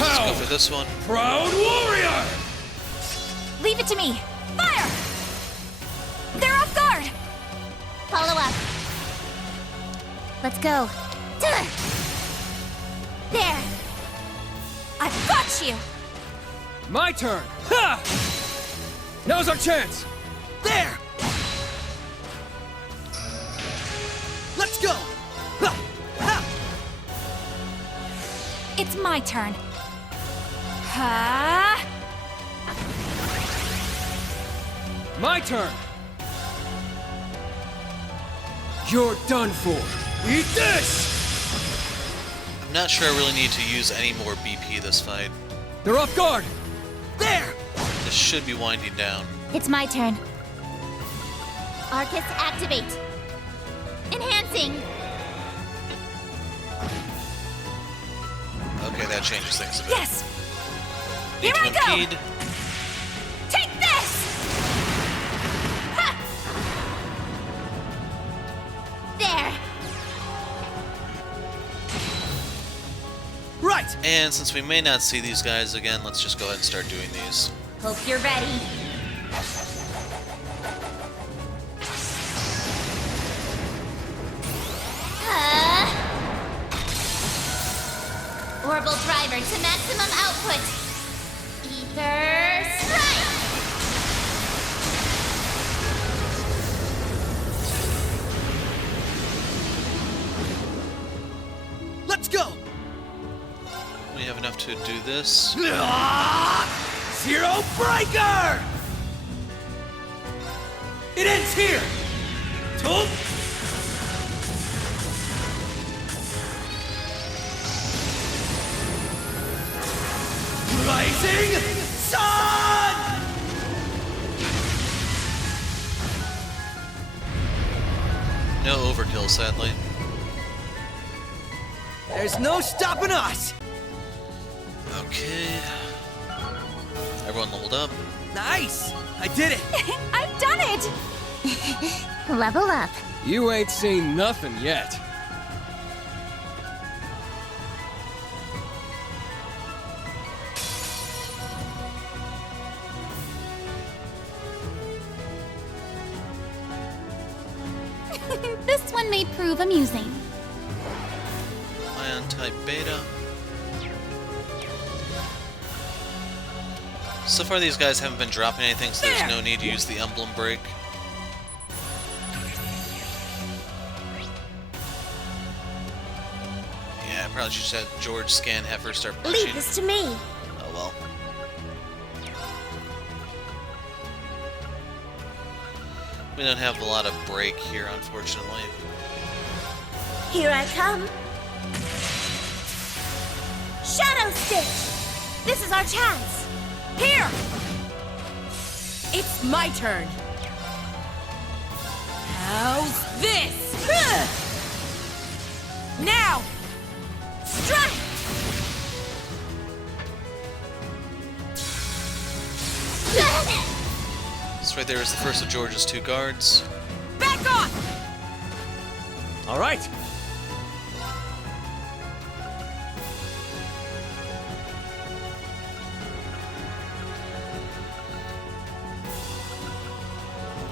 Let's go for this one. Proud Warrior! Leave it to me! Fire! Let's go. There! I've got you! My turn! Ha! Now's our chance! There! Let's go! Ha! Ha! It's my turn. Ha! My turn! You're done for. Eat this! I'm not sure I really need to use any more BP this fight. They're off guard! There! This should be winding down. It's my turn. Arcus, activate. Enhancing. Okay, that changes things a bit. Yes! Need Here to I go! impede. Take this! Ha! There! Right! And since we may not see these guys again, let's just go ahead and start doing these. Hope you're ready. Orbital driver to maximum output. Ether strike! Let's go! We have enough to do this. Zero Breaker! It ends here! Tool! Rising Sun! No overkill, sadly. There's no stopping us! Okay. Everyone leveled up. Nice! I did it! I've done it! Level up. You ain't seen nothing yet. This one may prove amusing. Ion type beta. So far these guys haven't been dropping anything, so there's no need to use the emblem break. Yeah, I probably should just have George scan Heifer start pushing. Leave this to me. Oh well. We don't have a lot of break here, unfortunately. Here I come. Shadow Stitch! This is our chance. Here! It's my turn. How's this? Now! Strike! This right there is the first of George's 2 guards. Back off! All right.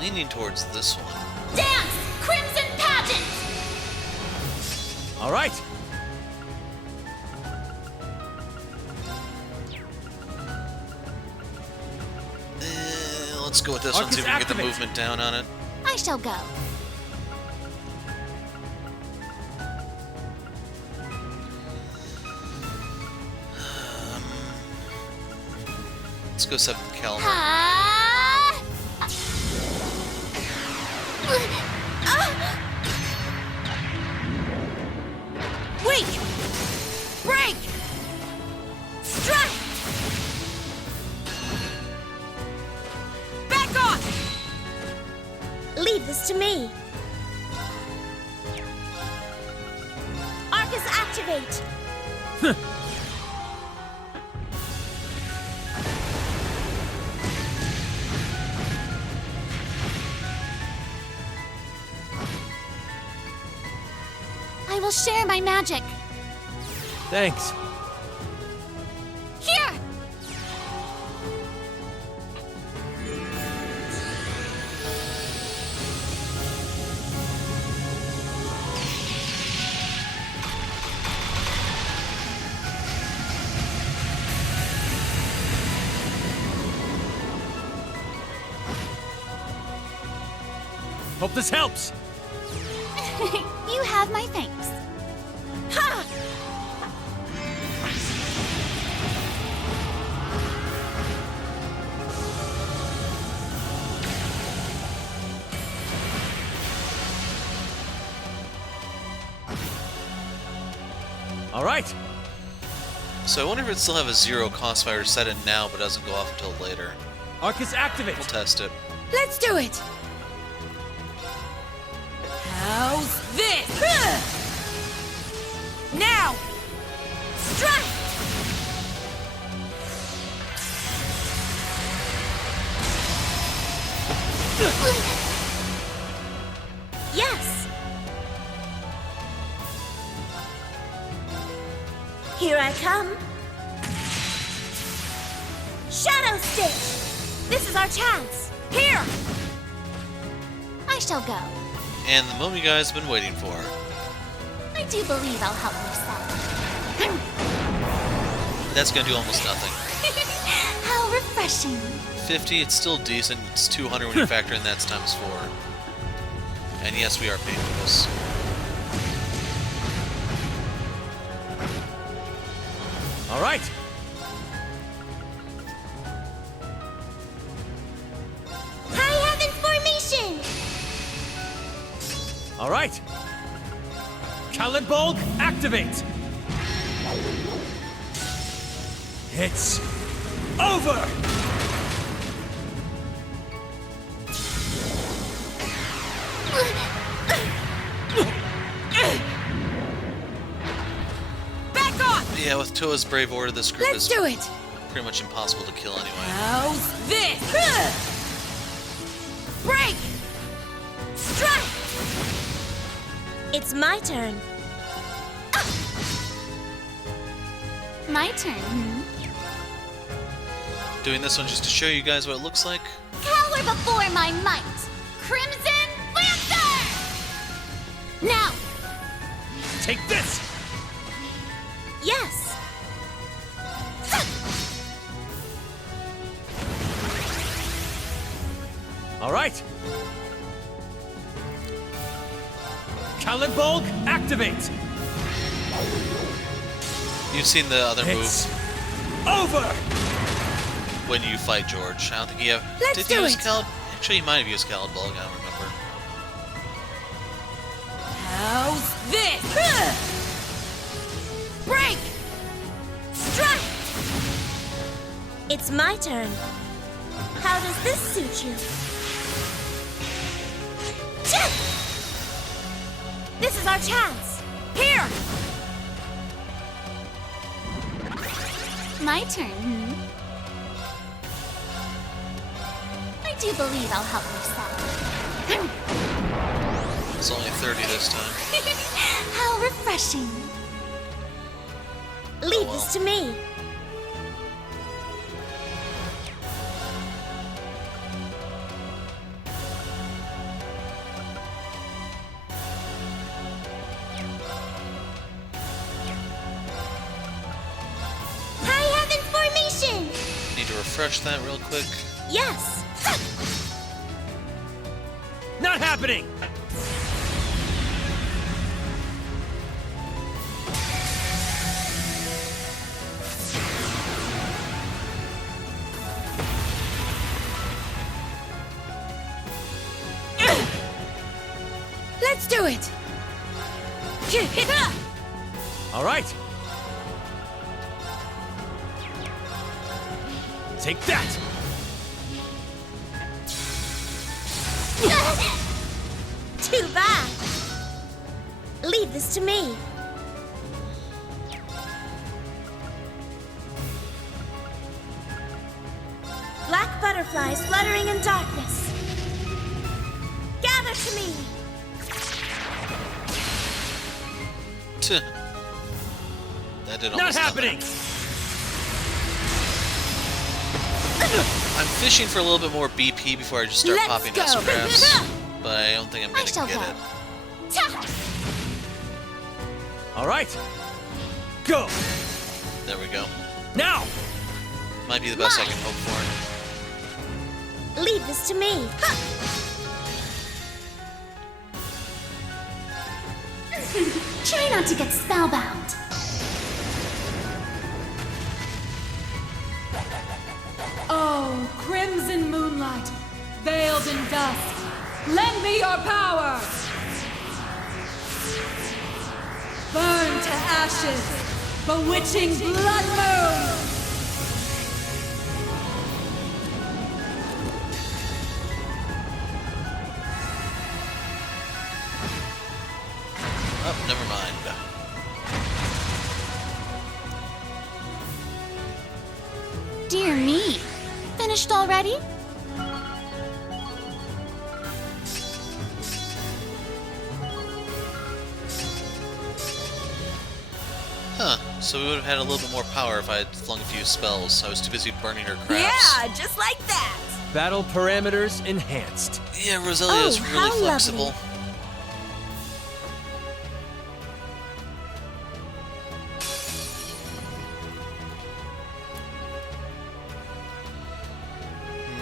Leaning towards this one. Dance! Crimson Pageant! All right. Let's go with this one, Arcus see if we can get the activate. movement down on it. I shall go. Let's go 7th caliber. Weak! Break! Strike! Back off! Leave this to me. Arcus activate. I will share my magic. Thanks. Here! Hope this helps. You have my thanks. Ha! All right. So I wonder if it still have a 0 cost if I reset it now, but doesn't go off until later. Arcus, activate. We'll test it. Let's do it! How's this? Now! Strike! Yes! Here I come. Shadow Stitch! This is our chance. Here! I shall go. And the moment you guys have been waiting for. I do believe I'll help myself. That's gonna do almost nothing. How refreshing. 50, it's still decent. It's 200 when you factor in that's times 4. And yes, we are paying for this. All right. High Heaven Formation! All right. Calidbolg, activate. It's over. Back off! Yeah, with Toa's Brave Order, this group Let's is do it! pretty much impossible to kill anyway. How's this? Break! Strike! It's my turn. My turn. Doing this one just to show you guys what it looks like. Cower before my might. Crimson Lancer! Now! Take this. Yes! All right. Calidbolg, activate. You've seen the other It's move over. when you fight George. I don't think you have. Let's Did do you use it. Actually, you might have used Calidbolg. I don't remember. How's this? Break! Strike! It's my turn. How does this suit you? Chip! This is our chance. Here! My turn. I do believe I'll help myself. It's only 30 this time. How refreshing. Leave this to me. High Heaven Formation! Need to refresh that real quick. Yes! Not happening. Let's do it! All right. Take that. Too bad. Leave this to me. Black butterflies fluttering in darkness. Gather to me. That did Not almost happening. nothing. I'm fishing for a little bit more BP before I just start Let's popping go. S-crafts, but I don't think I'm I gonna shall get go. it. Ta! All right. Go. There we go. Now. Might be the best I can hope for. Leave this to me. Try not to get spellbound. Oh, crimson moonlight, veiled in dust, lend me your power! Burn to ashes, bewitching blood moon! Oh, never mind. Dear me. Finished already? Huh, so we would have had a little bit more power if I had flung a few spells. I was too busy burning her crafts. Yeah, just like that. Battle parameters enhanced. Yeah, Roselia's Oh, really how flexible. lovely.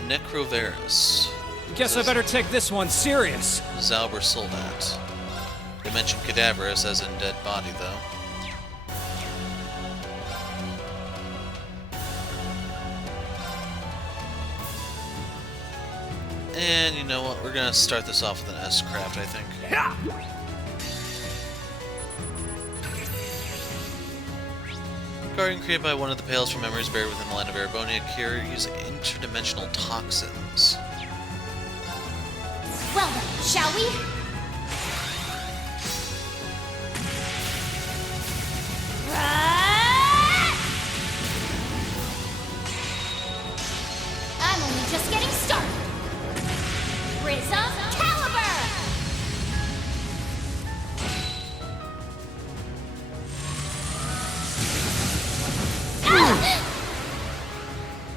Necrovarus. Guess I better take this one serious. Zauber Soldat. They mention cadaverous as in dead body, though. And you know what? We're gonna start this off with an S-Craft, I think. Guardian created by one of the Pales from memories buried within the land of Erebonia carries interdimensional toxins. Well then, shall we? I'm only just getting started. Prism Caliber!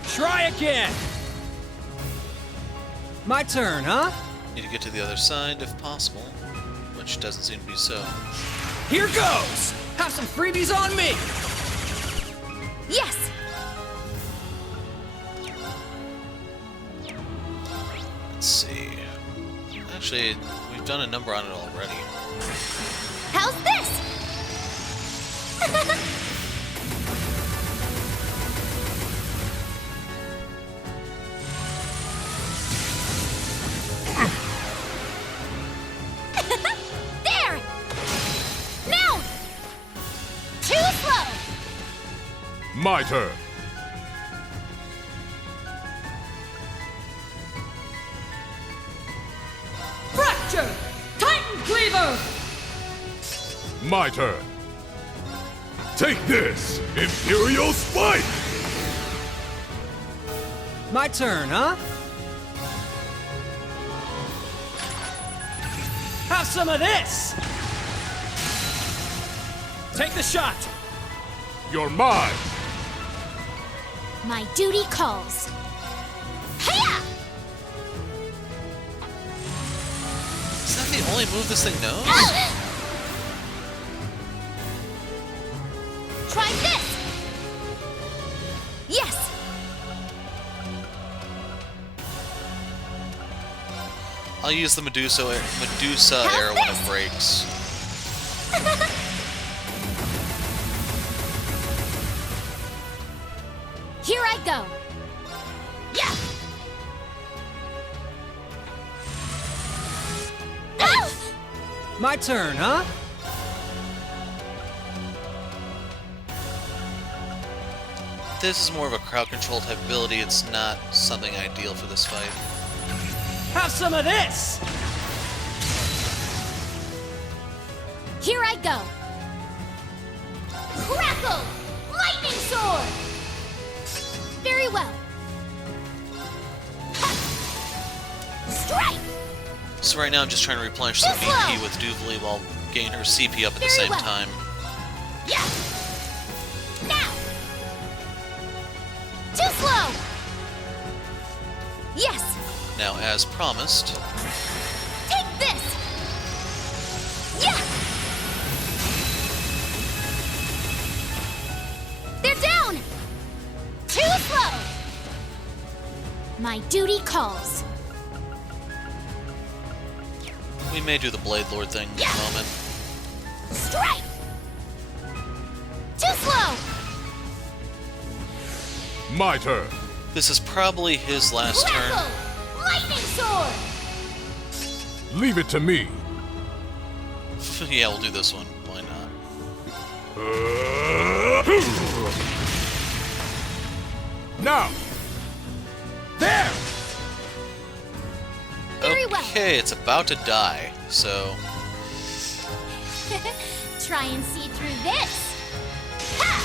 Try again! My turn, huh? Need to get to the other side if possible, which doesn't seem to be so. Here goes! Have some freebies on me! Yes! Let's see. Actually, we've done a number on it already. How's this? There! Now! Too slow! My turn. Fracture! Titan Cleaver! My turn. Take this, Imperial Spike! My turn, huh? Have some of this! Take the shot! You're mine! My duty calls. Hiya! Is that the only move this thing knows? Try this! Yes! I'll use the Medusa arrow when it breaks. Here I go! Yeah! My turn, huh? This is more of a crowd control type ability. It's not something ideal for this fight. Have some of this! Here I go! Crackle! Lightning sword! Very well. Ha! Strike! So right now I'm just trying to replenish some BP with Duvali while getting her CP up at the same time. Yeah! Now! Too slow! Yes! Now, as promised, Take this! Yeah! They're down! Too slow! My duty calls. we may do the Blade Lord thing in a moment. Strike! Too slow! My turn. This is probably his last Grapple! turn. Lightning sword! Leave it to me. Yeah, we'll do this one. Why not? Now! There! Very well. Okay, it's about to die, so... Try and see through this! Ha!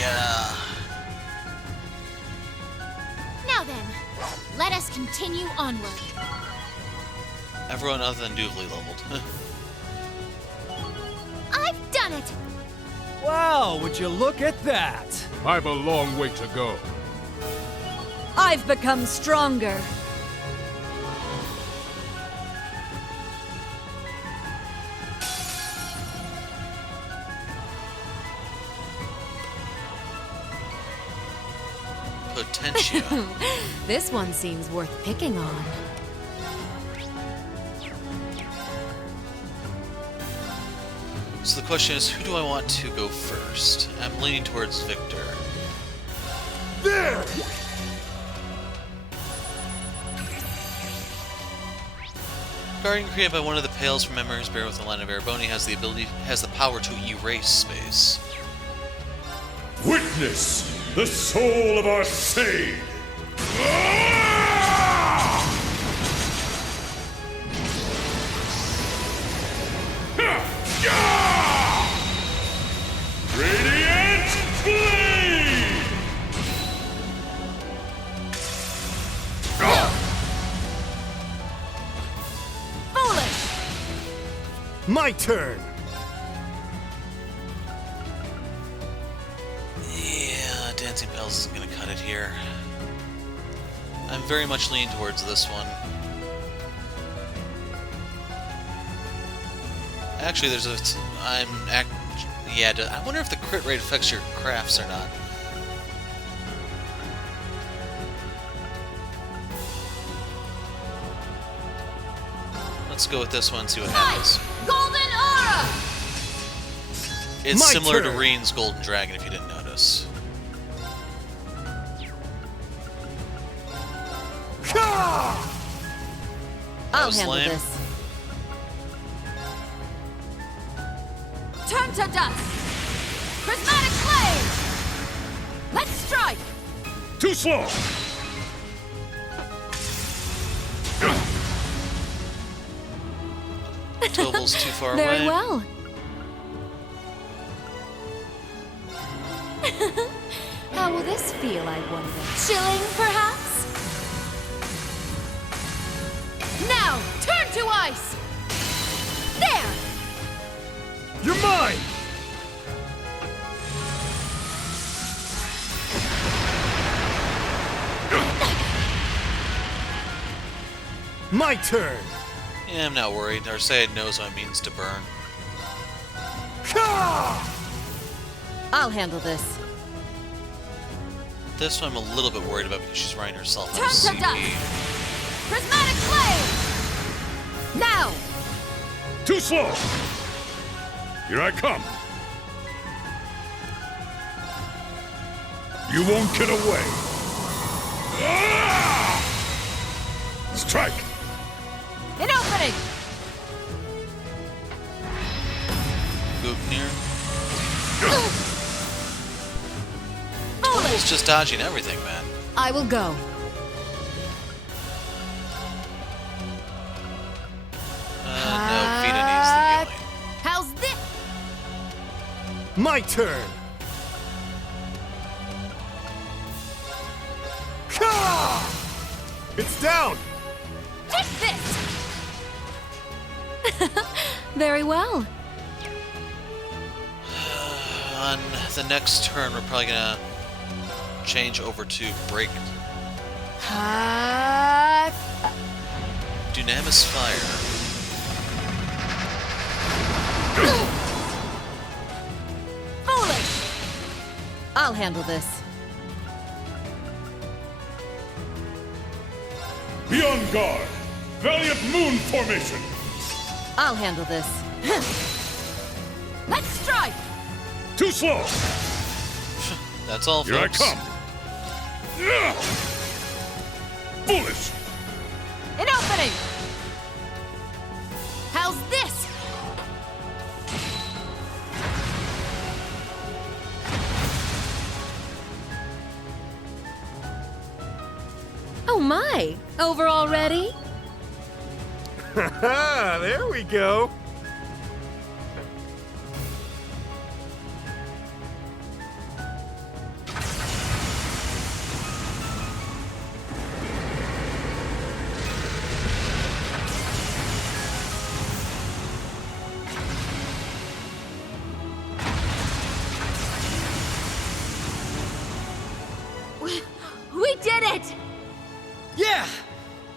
Yeah... Now then, let us continue onward. Everyone other than Doobly leveled. I've done it! Wow, would you look at that? I've a long way to go. I've become stronger. Potentia. This one seems worth picking on. So the question is, who do I want to go first? I'm leaning towards Victor. There! Guardian created by one of the Pales from Memories Bear with the line of Ereboni has the power to erase space. Witness the soul of our Sade! Radiant Blade! Foolish! My turn! Yeah, Dancing Pals isn't gonna cut it here. I'm very much leaning towards this one. Actually, there's a... Yeah, I wonder if the crit rate affects your crafts or not. Let's go with this one and see what happens. Golden aura! It's My similar to turn. Reen's Golden Dragon, if you didn't notice. I'll was handle lame. this. Turn to dust! Prismatic blade! Let's strike! Too slow! Toval's too far Very away. well. How will this feel, I wonder? Chilling, perhaps? Now, turn to ice! There! You're mine! My turn! Yeah, I'm not worried. Arseid knows what it means to burn. I'll handle this. This one I'm a little bit worried about because she's running herself out Turn of to CP. dust! Prismatic blade! Now! Too slow! Here I come! You won't get away! Ah! Strike! An opening! Goopnir. Toval's just dodging everything, man. I will go. No, Vita needs the healing. How's this? My turn! It's down! Take this! Very well. On the next turn, we're probably gonna change over to Break Dunamis Fire. Foolish! I'll handle this. Be on guard! Valiant Moon Formation! I'll handle this. Let's strike! Too slow! That's all, Here folks. I come! Yeah! Foolish! An opening! How's this? Oh my! Over already? Haha, there we go. We did it! Yeah!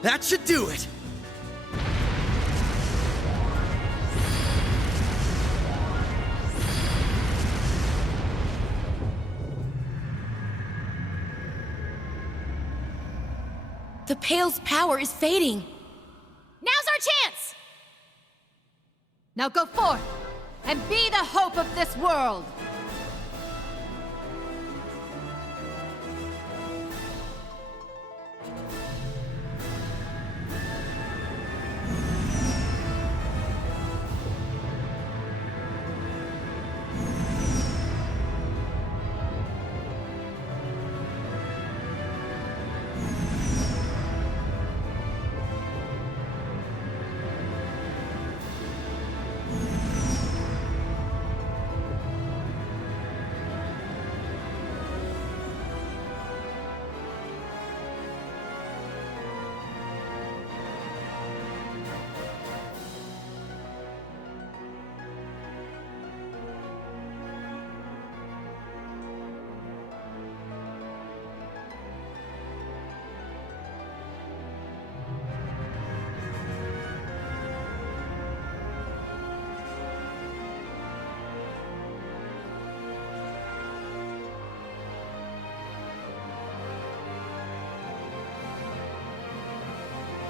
That should do it! The Pale's power is fading. Now's our chance! Now go forth and be the hope of this world!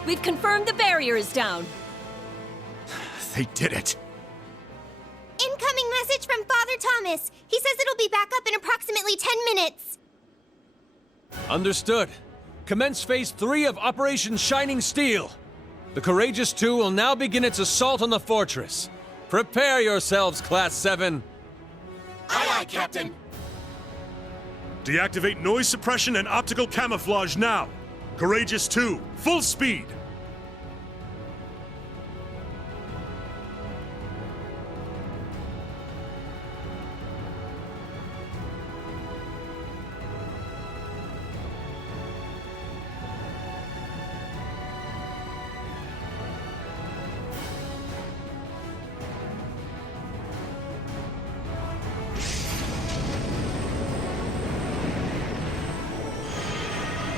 We've confirmed the barrier is down. They did it. Incoming message from Father Thomas. He says it'll be back up in approximately 10 minutes. Understood. Commence Phase 3 of Operation Shining Steel. The Courageous 2 will now begin its assault on the fortress. Prepare yourselves, Class 7. Aye, aye, Captain. Deactivate noise suppression and optical camouflage now. Courageous 2, full speed.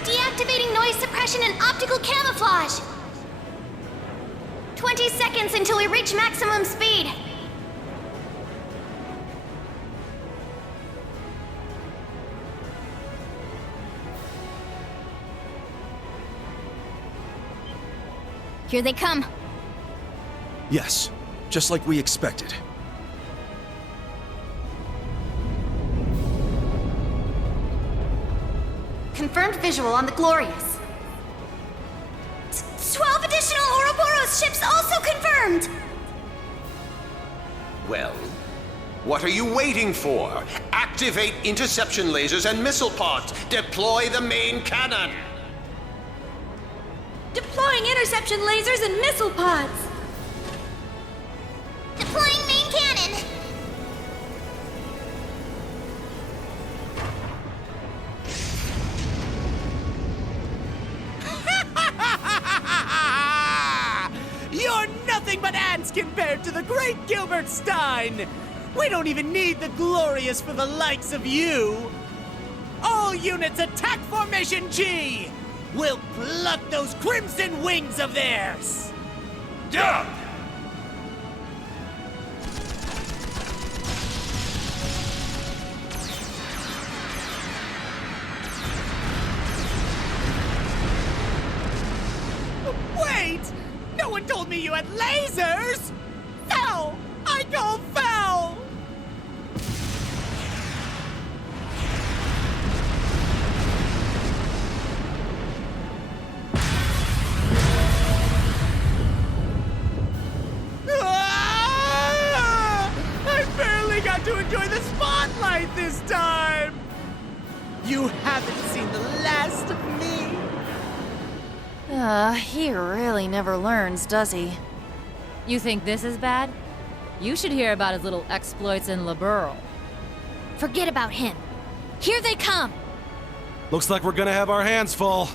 Deactivating noise suppression and optical camouflage. 20 seconds until we reach maximum speed. Here they come. Yes, just like we expected. Confirmed visual on the Glorious. 12 additional Ouroboros ships also confirmed! Well, what are you waiting for? Activate interception lasers and missile pods. Deploy the main cannon. Deploying interception lasers and missile pods! Deploying main cannon! You're nothing but ants compared to the great Gilbert Stein! We don't even need the Glorious for the likes of you! All units attack Formation G! We'll pluck those crimson wings of theirs! Yeah! Wait! told me you had lasers! Foul! I call foul! I barely got to enjoy the spotlight this time! You haven't seen the last of me! He really never learns, does he? You think this is bad? You should hear about his little exploits in Liberl. Forget about him. Here they come! Looks like we're gonna have our hands full.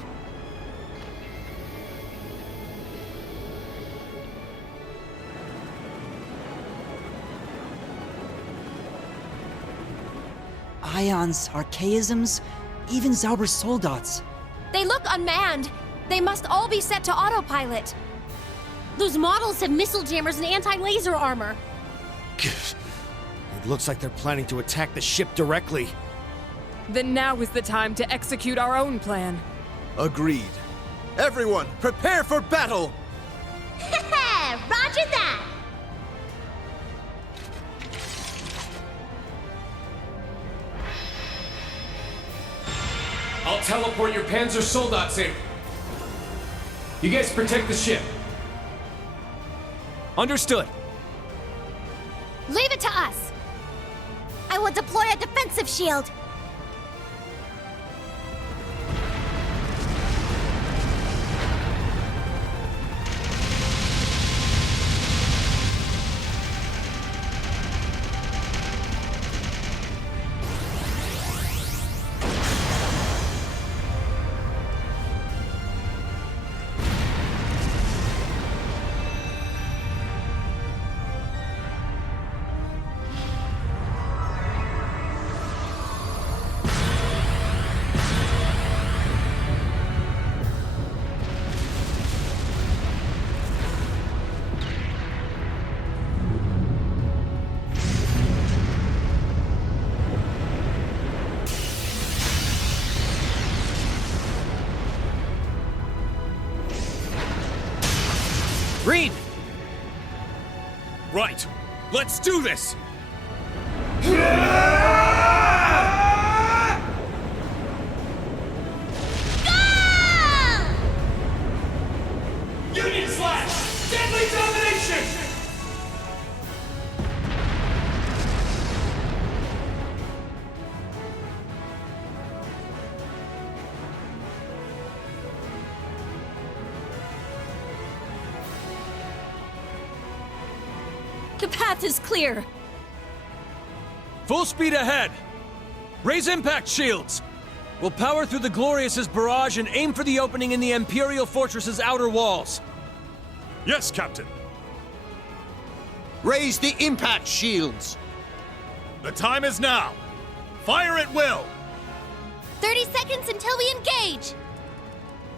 Ions, archaisms, even Zauber's soldats. They look unmanned. They must all be set to autopilot. Those models have missile jammers and anti-laser armor. It looks like they're planning to attack the ship directly. Then now is the time to execute our own plan. Agreed. Everyone, prepare for battle! Roger that! I'll teleport your Panzer Soldats in. You guys protect the ship. Understood. Leave it to us! I will deploy a defensive shield! Green! Right. Let's do this! Union slash! Deadly domination! The path is clear. Full speed ahead! Raise impact shields! We'll power through the Glorious's barrage and aim for the opening in the Imperial Fortress's outer walls. Yes, Captain. Raise the impact shields! The time is now. Fire at will! 30 seconds until we engage!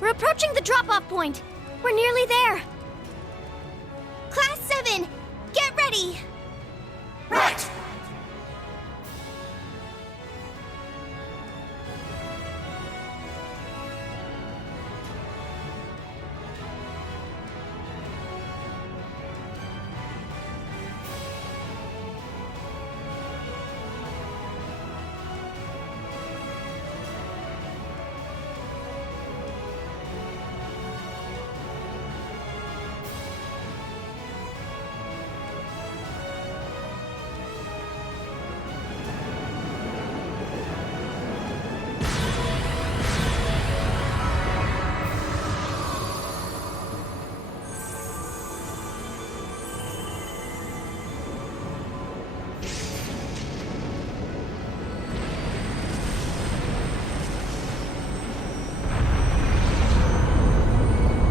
We're approaching the drop-off point. We're nearly there. Class 7, get ready! Right!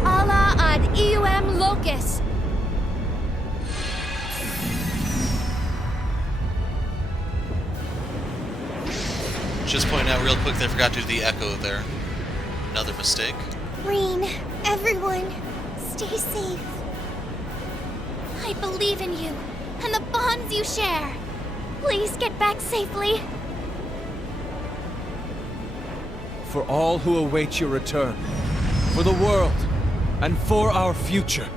Ala ad eum locus. Just point out real quick that I forgot to do the echo there. Another mistake. Reen, everyone, stay safe. I believe in you and the bonds you share. Please get back safely. For all who await your return, for the world, and for our future.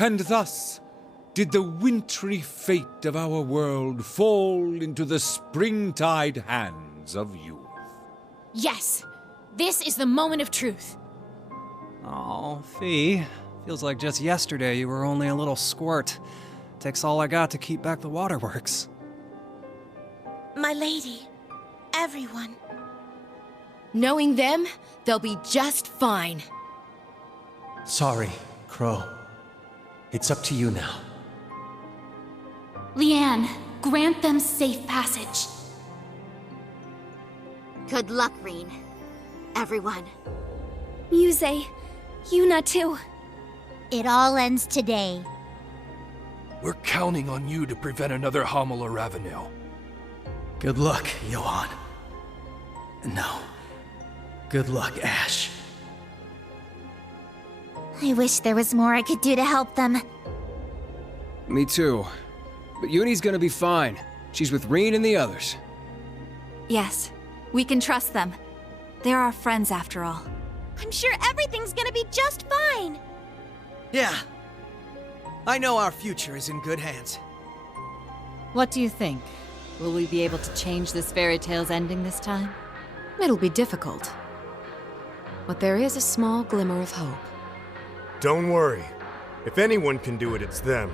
And thus did the wintry fate of our world fall into the springtide hands of youth. Yes, this is the moment of truth. Oh, Fee. Feels like just yesterday you were only a little squirt. Takes all I got to keep back the waterworks. My lady, everyone. Knowing them, they'll be just fine. Sorry, Crow. It's up to you now. Leanne, grant them safe passage. Good luck, Reen. Everyone. Muse, Yuna too. It all ends today. We're counting on you to prevent another Homila Ravenel. Good luck, Johan. No. Good luck, Ash. I wish there was more I could do to help them. Me too. But Uni's gonna be fine. She's with Reen and the others. Yes, we can trust them. They're our friends after all. I'm sure everything's gonna be just fine. Yeah. I know our future is in good hands. What do you think? Will we be able to change this fairy tale's ending this time? It'll be difficult. But there is a small glimmer of hope. Don't worry. If anyone can do it, it's them.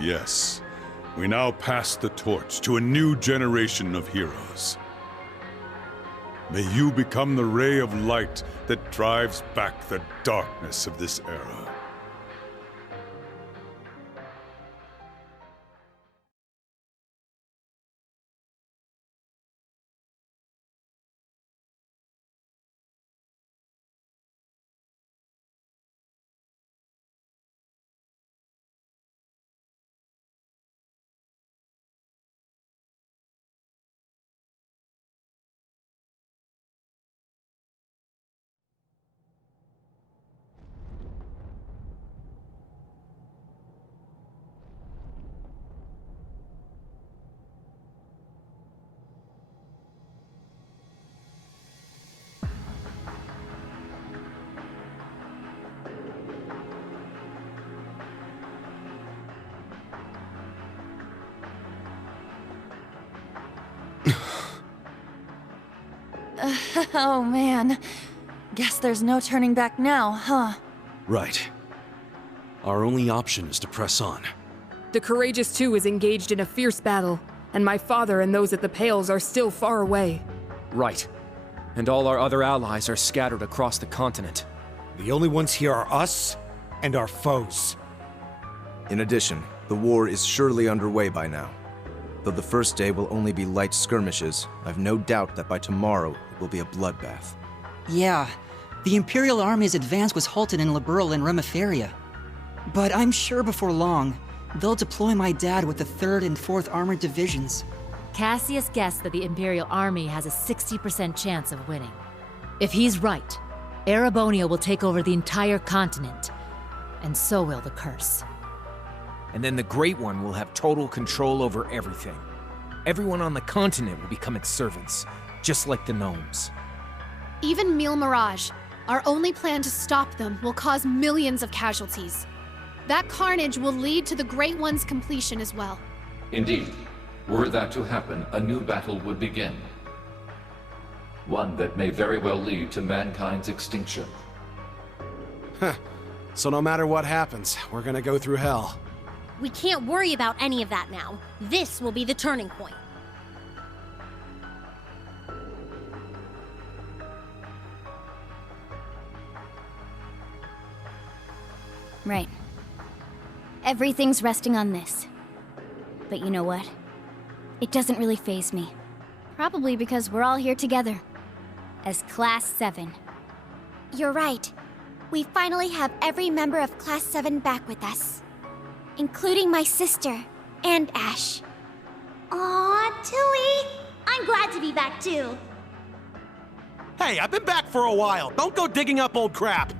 Yes. We now pass the torch to a new generation of heroes. May you become the ray of light that drives back the darkness of this era. Oh man. Guess there's no turning back now, huh? Right. Our only option is to press on. The Courageous 2 is engaged in a fierce battle, and my father and those at the Pales are still far away. Right. And all our other allies are scattered across the continent. The only ones here are us and our foes. In addition, the war is surely underway by now. Though the first day will only be light skirmishes, I've no doubt that by tomorrow it will be a bloodbath. Yeah, the Imperial Army's advance was halted in Liberl and Remiferia. But I'm sure before long, they'll deploy my dad with the 3rd and 4th Armored Divisions. Cassius guessed that the Imperial Army has a 60% chance of winning. If he's right, Erebonia will take over the entire continent, and so will the curse. And then the Great One will have total control over everything. Everyone on the continent will become its servants, just like the gnomes. Even Mille Mirage, our only plan to stop them, will cause millions of casualties. That carnage will lead to the Great One's completion as well. Indeed. Were that to happen, a new battle would begin. One that may very well lead to mankind's extinction. Huh. So no matter what happens, we're gonna go through hell. We can't worry about any of that now. This will be the turning point. Right. Everything's resting on this. But you know what? It doesn't really faze me. Probably because we're all here together. As Class 7. You're right. We finally have every member of Class 7 back with us. Including my sister, and Ash. Aw, Tilly! I'm glad to be back too. Hey, I've been back for a while. Don't go digging up old crap.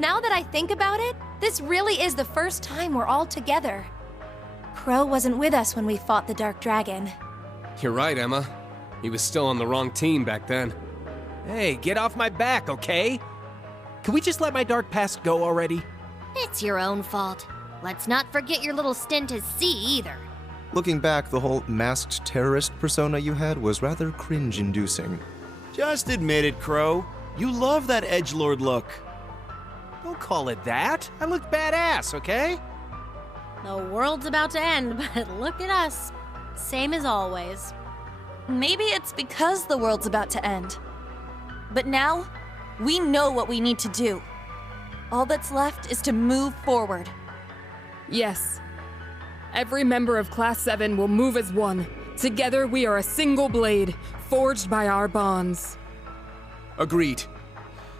Now that I think about it, this really is the first time we're all together. Crow wasn't with us when we fought the Dark Dragon. You're right, Emma. He was still on the wrong team back then. Hey, get off my back, okay? Can we just let my dark past go already? It's your own fault. Let's not forget your little stint as C either. Looking back, the whole masked terrorist persona you had was rather cringe-inducing. Just admit it, Crow. You love that edgelord look. Don't call it that. I look badass, okay? The world's about to end, but look at us. Same as always. Maybe it's because the world's about to end. But now, we know what we need to do. All that's left is to move forward. Yes. Every member of Class 7 will move as one. Together we are a single blade, forged by our bonds. Agreed.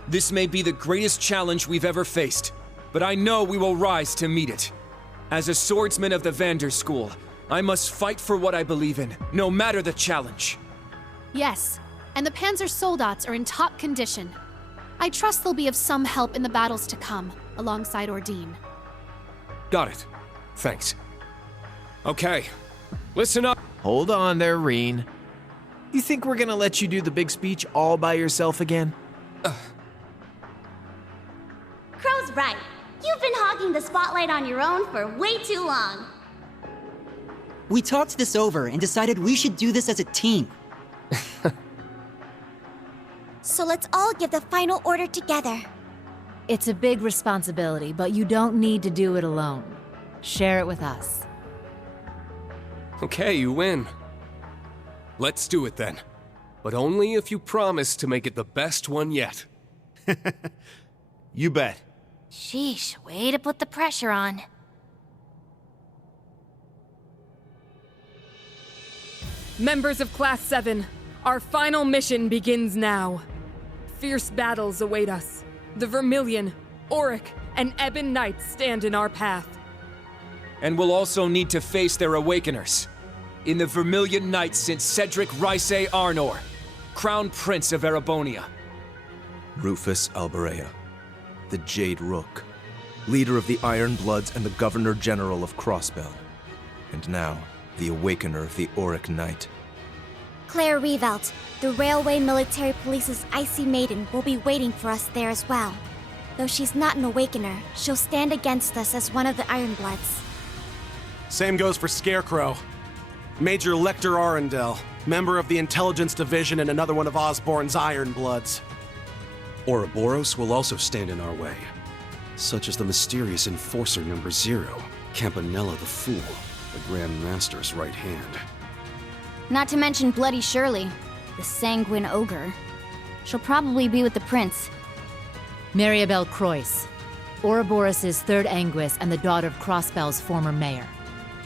This may be the greatest challenge we've ever faced, but I know we will rise to meet it. As a swordsman of the Vander School, I must fight for what I believe in, no matter the challenge. Yes, and the Panzer Soldats are in top condition. I trust they'll be of some help in the battles to come, alongside Ordine. Got it. Thanks. Okay, listen up. Hold on there, Reen. You think we're gonna let you do the big speech all by yourself again? Crow's right. You've been hogging the spotlight on your own for way too long. We talked this over and decided we should do this as a team. So let's all give the final order together. It's a big responsibility, but you don't need to do it alone. Share it with us. Okay, you win. Let's do it then. But only if you promise to make it the best one yet. You bet. Sheesh, way to put the pressure on. Members of Class 7, our final mission begins now. Fierce battles await us. The Vermilion, Auric, and Ebon Knights stand in our path. And we'll also need to face their Awakeners. In the Vermilion Knights since Cedric Rysay Arnor, Crown Prince of Erebonia. Rufus Alberea, the Jade Rook, leader of the Iron Bloods and the Governor General of Crossbell. And now, the Awakener of the Auric Knight. Claire Revelt, the Railway Military Police's Icy Maiden, will be waiting for us there as well. Though she's not an Awakener, she'll stand against us as one of the Iron Bloods. Same goes for Scarecrow. Major Lecter Arundel, member of the Intelligence Division and another one of Osborn's Iron Bloods. Ouroboros will also stand in our way, such as the mysterious Enforcer Number 0, Campanella the Fool, the Grand Master's right hand. Not to mention Bloody Shirley, the sanguine ogre. She'll probably be with the prince. Mariabelle Croyce, Ouroboros' third Anguis and the daughter of Crossbell's former mayor.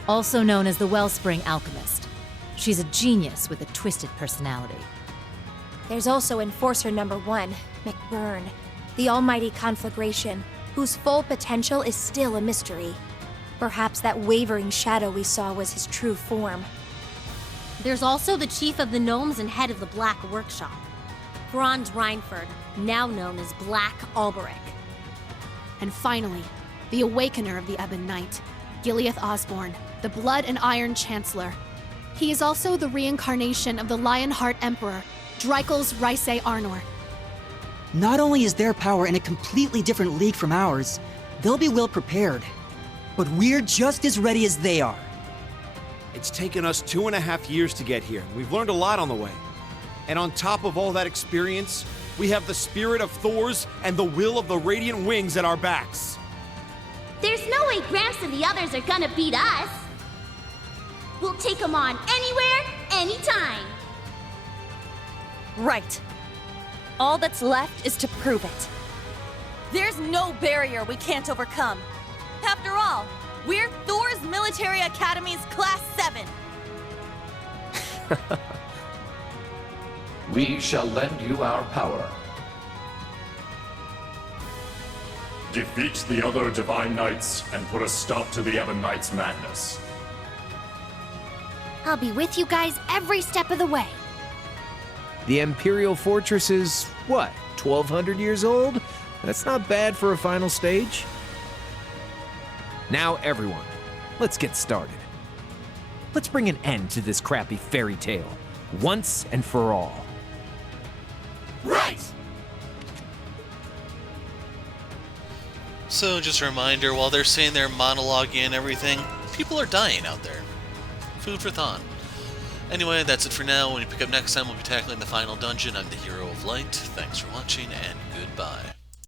Also known as the Wellspring Alchemist. She's a genius with a twisted personality. There's also Enforcer Number 1, McBurn, the almighty conflagration, whose full potential is still a mystery. Perhaps that wavering shadow we saw was his true form. There's also the chief of the gnomes and head of the Black Workshop, Franz Reinford, now known as Black Alberic. And finally, the Awakener of the Ebon Knight, Gileath Osborn, the Blood and Iron Chancellor. He is also the reincarnation of the Lionheart Emperor, Dreikel's Rysay Arnor. Not only is their power in a completely different league from ours, they'll be well prepared. But we're just as ready as they are. It's taken us 2.5 years to get here. We've learned a lot on the way. And on top of all that experience, we have the spirit of Thor's and the will of the Radiant Wings at our backs. There's no way Gramps and the others are gonna beat us. We'll take them on anywhere, anytime. Right. All that's left is to prove it. There's no barrier we can't overcome. After all, we're Thor's Military Academy's Class 7. We shall lend you our power. Defeat the other Divine Knights and put a stop to the Ebon Knights' madness. I'll be with you guys every step of the way. The Imperial Fortress is, what, 1,200 years old? That's not bad for a final stage. Now, everyone, let's get started. Let's bring an end to this crappy fairy tale, once and for all. Right! So just a reminder, while they're saying their monologuing and everything, people are dying out there. Food for thought. Anyway, that's it for now. When we pick up next time, we'll be tackling the final dungeon. I'm the Hero of Light. Thanks for watching, and goodbye.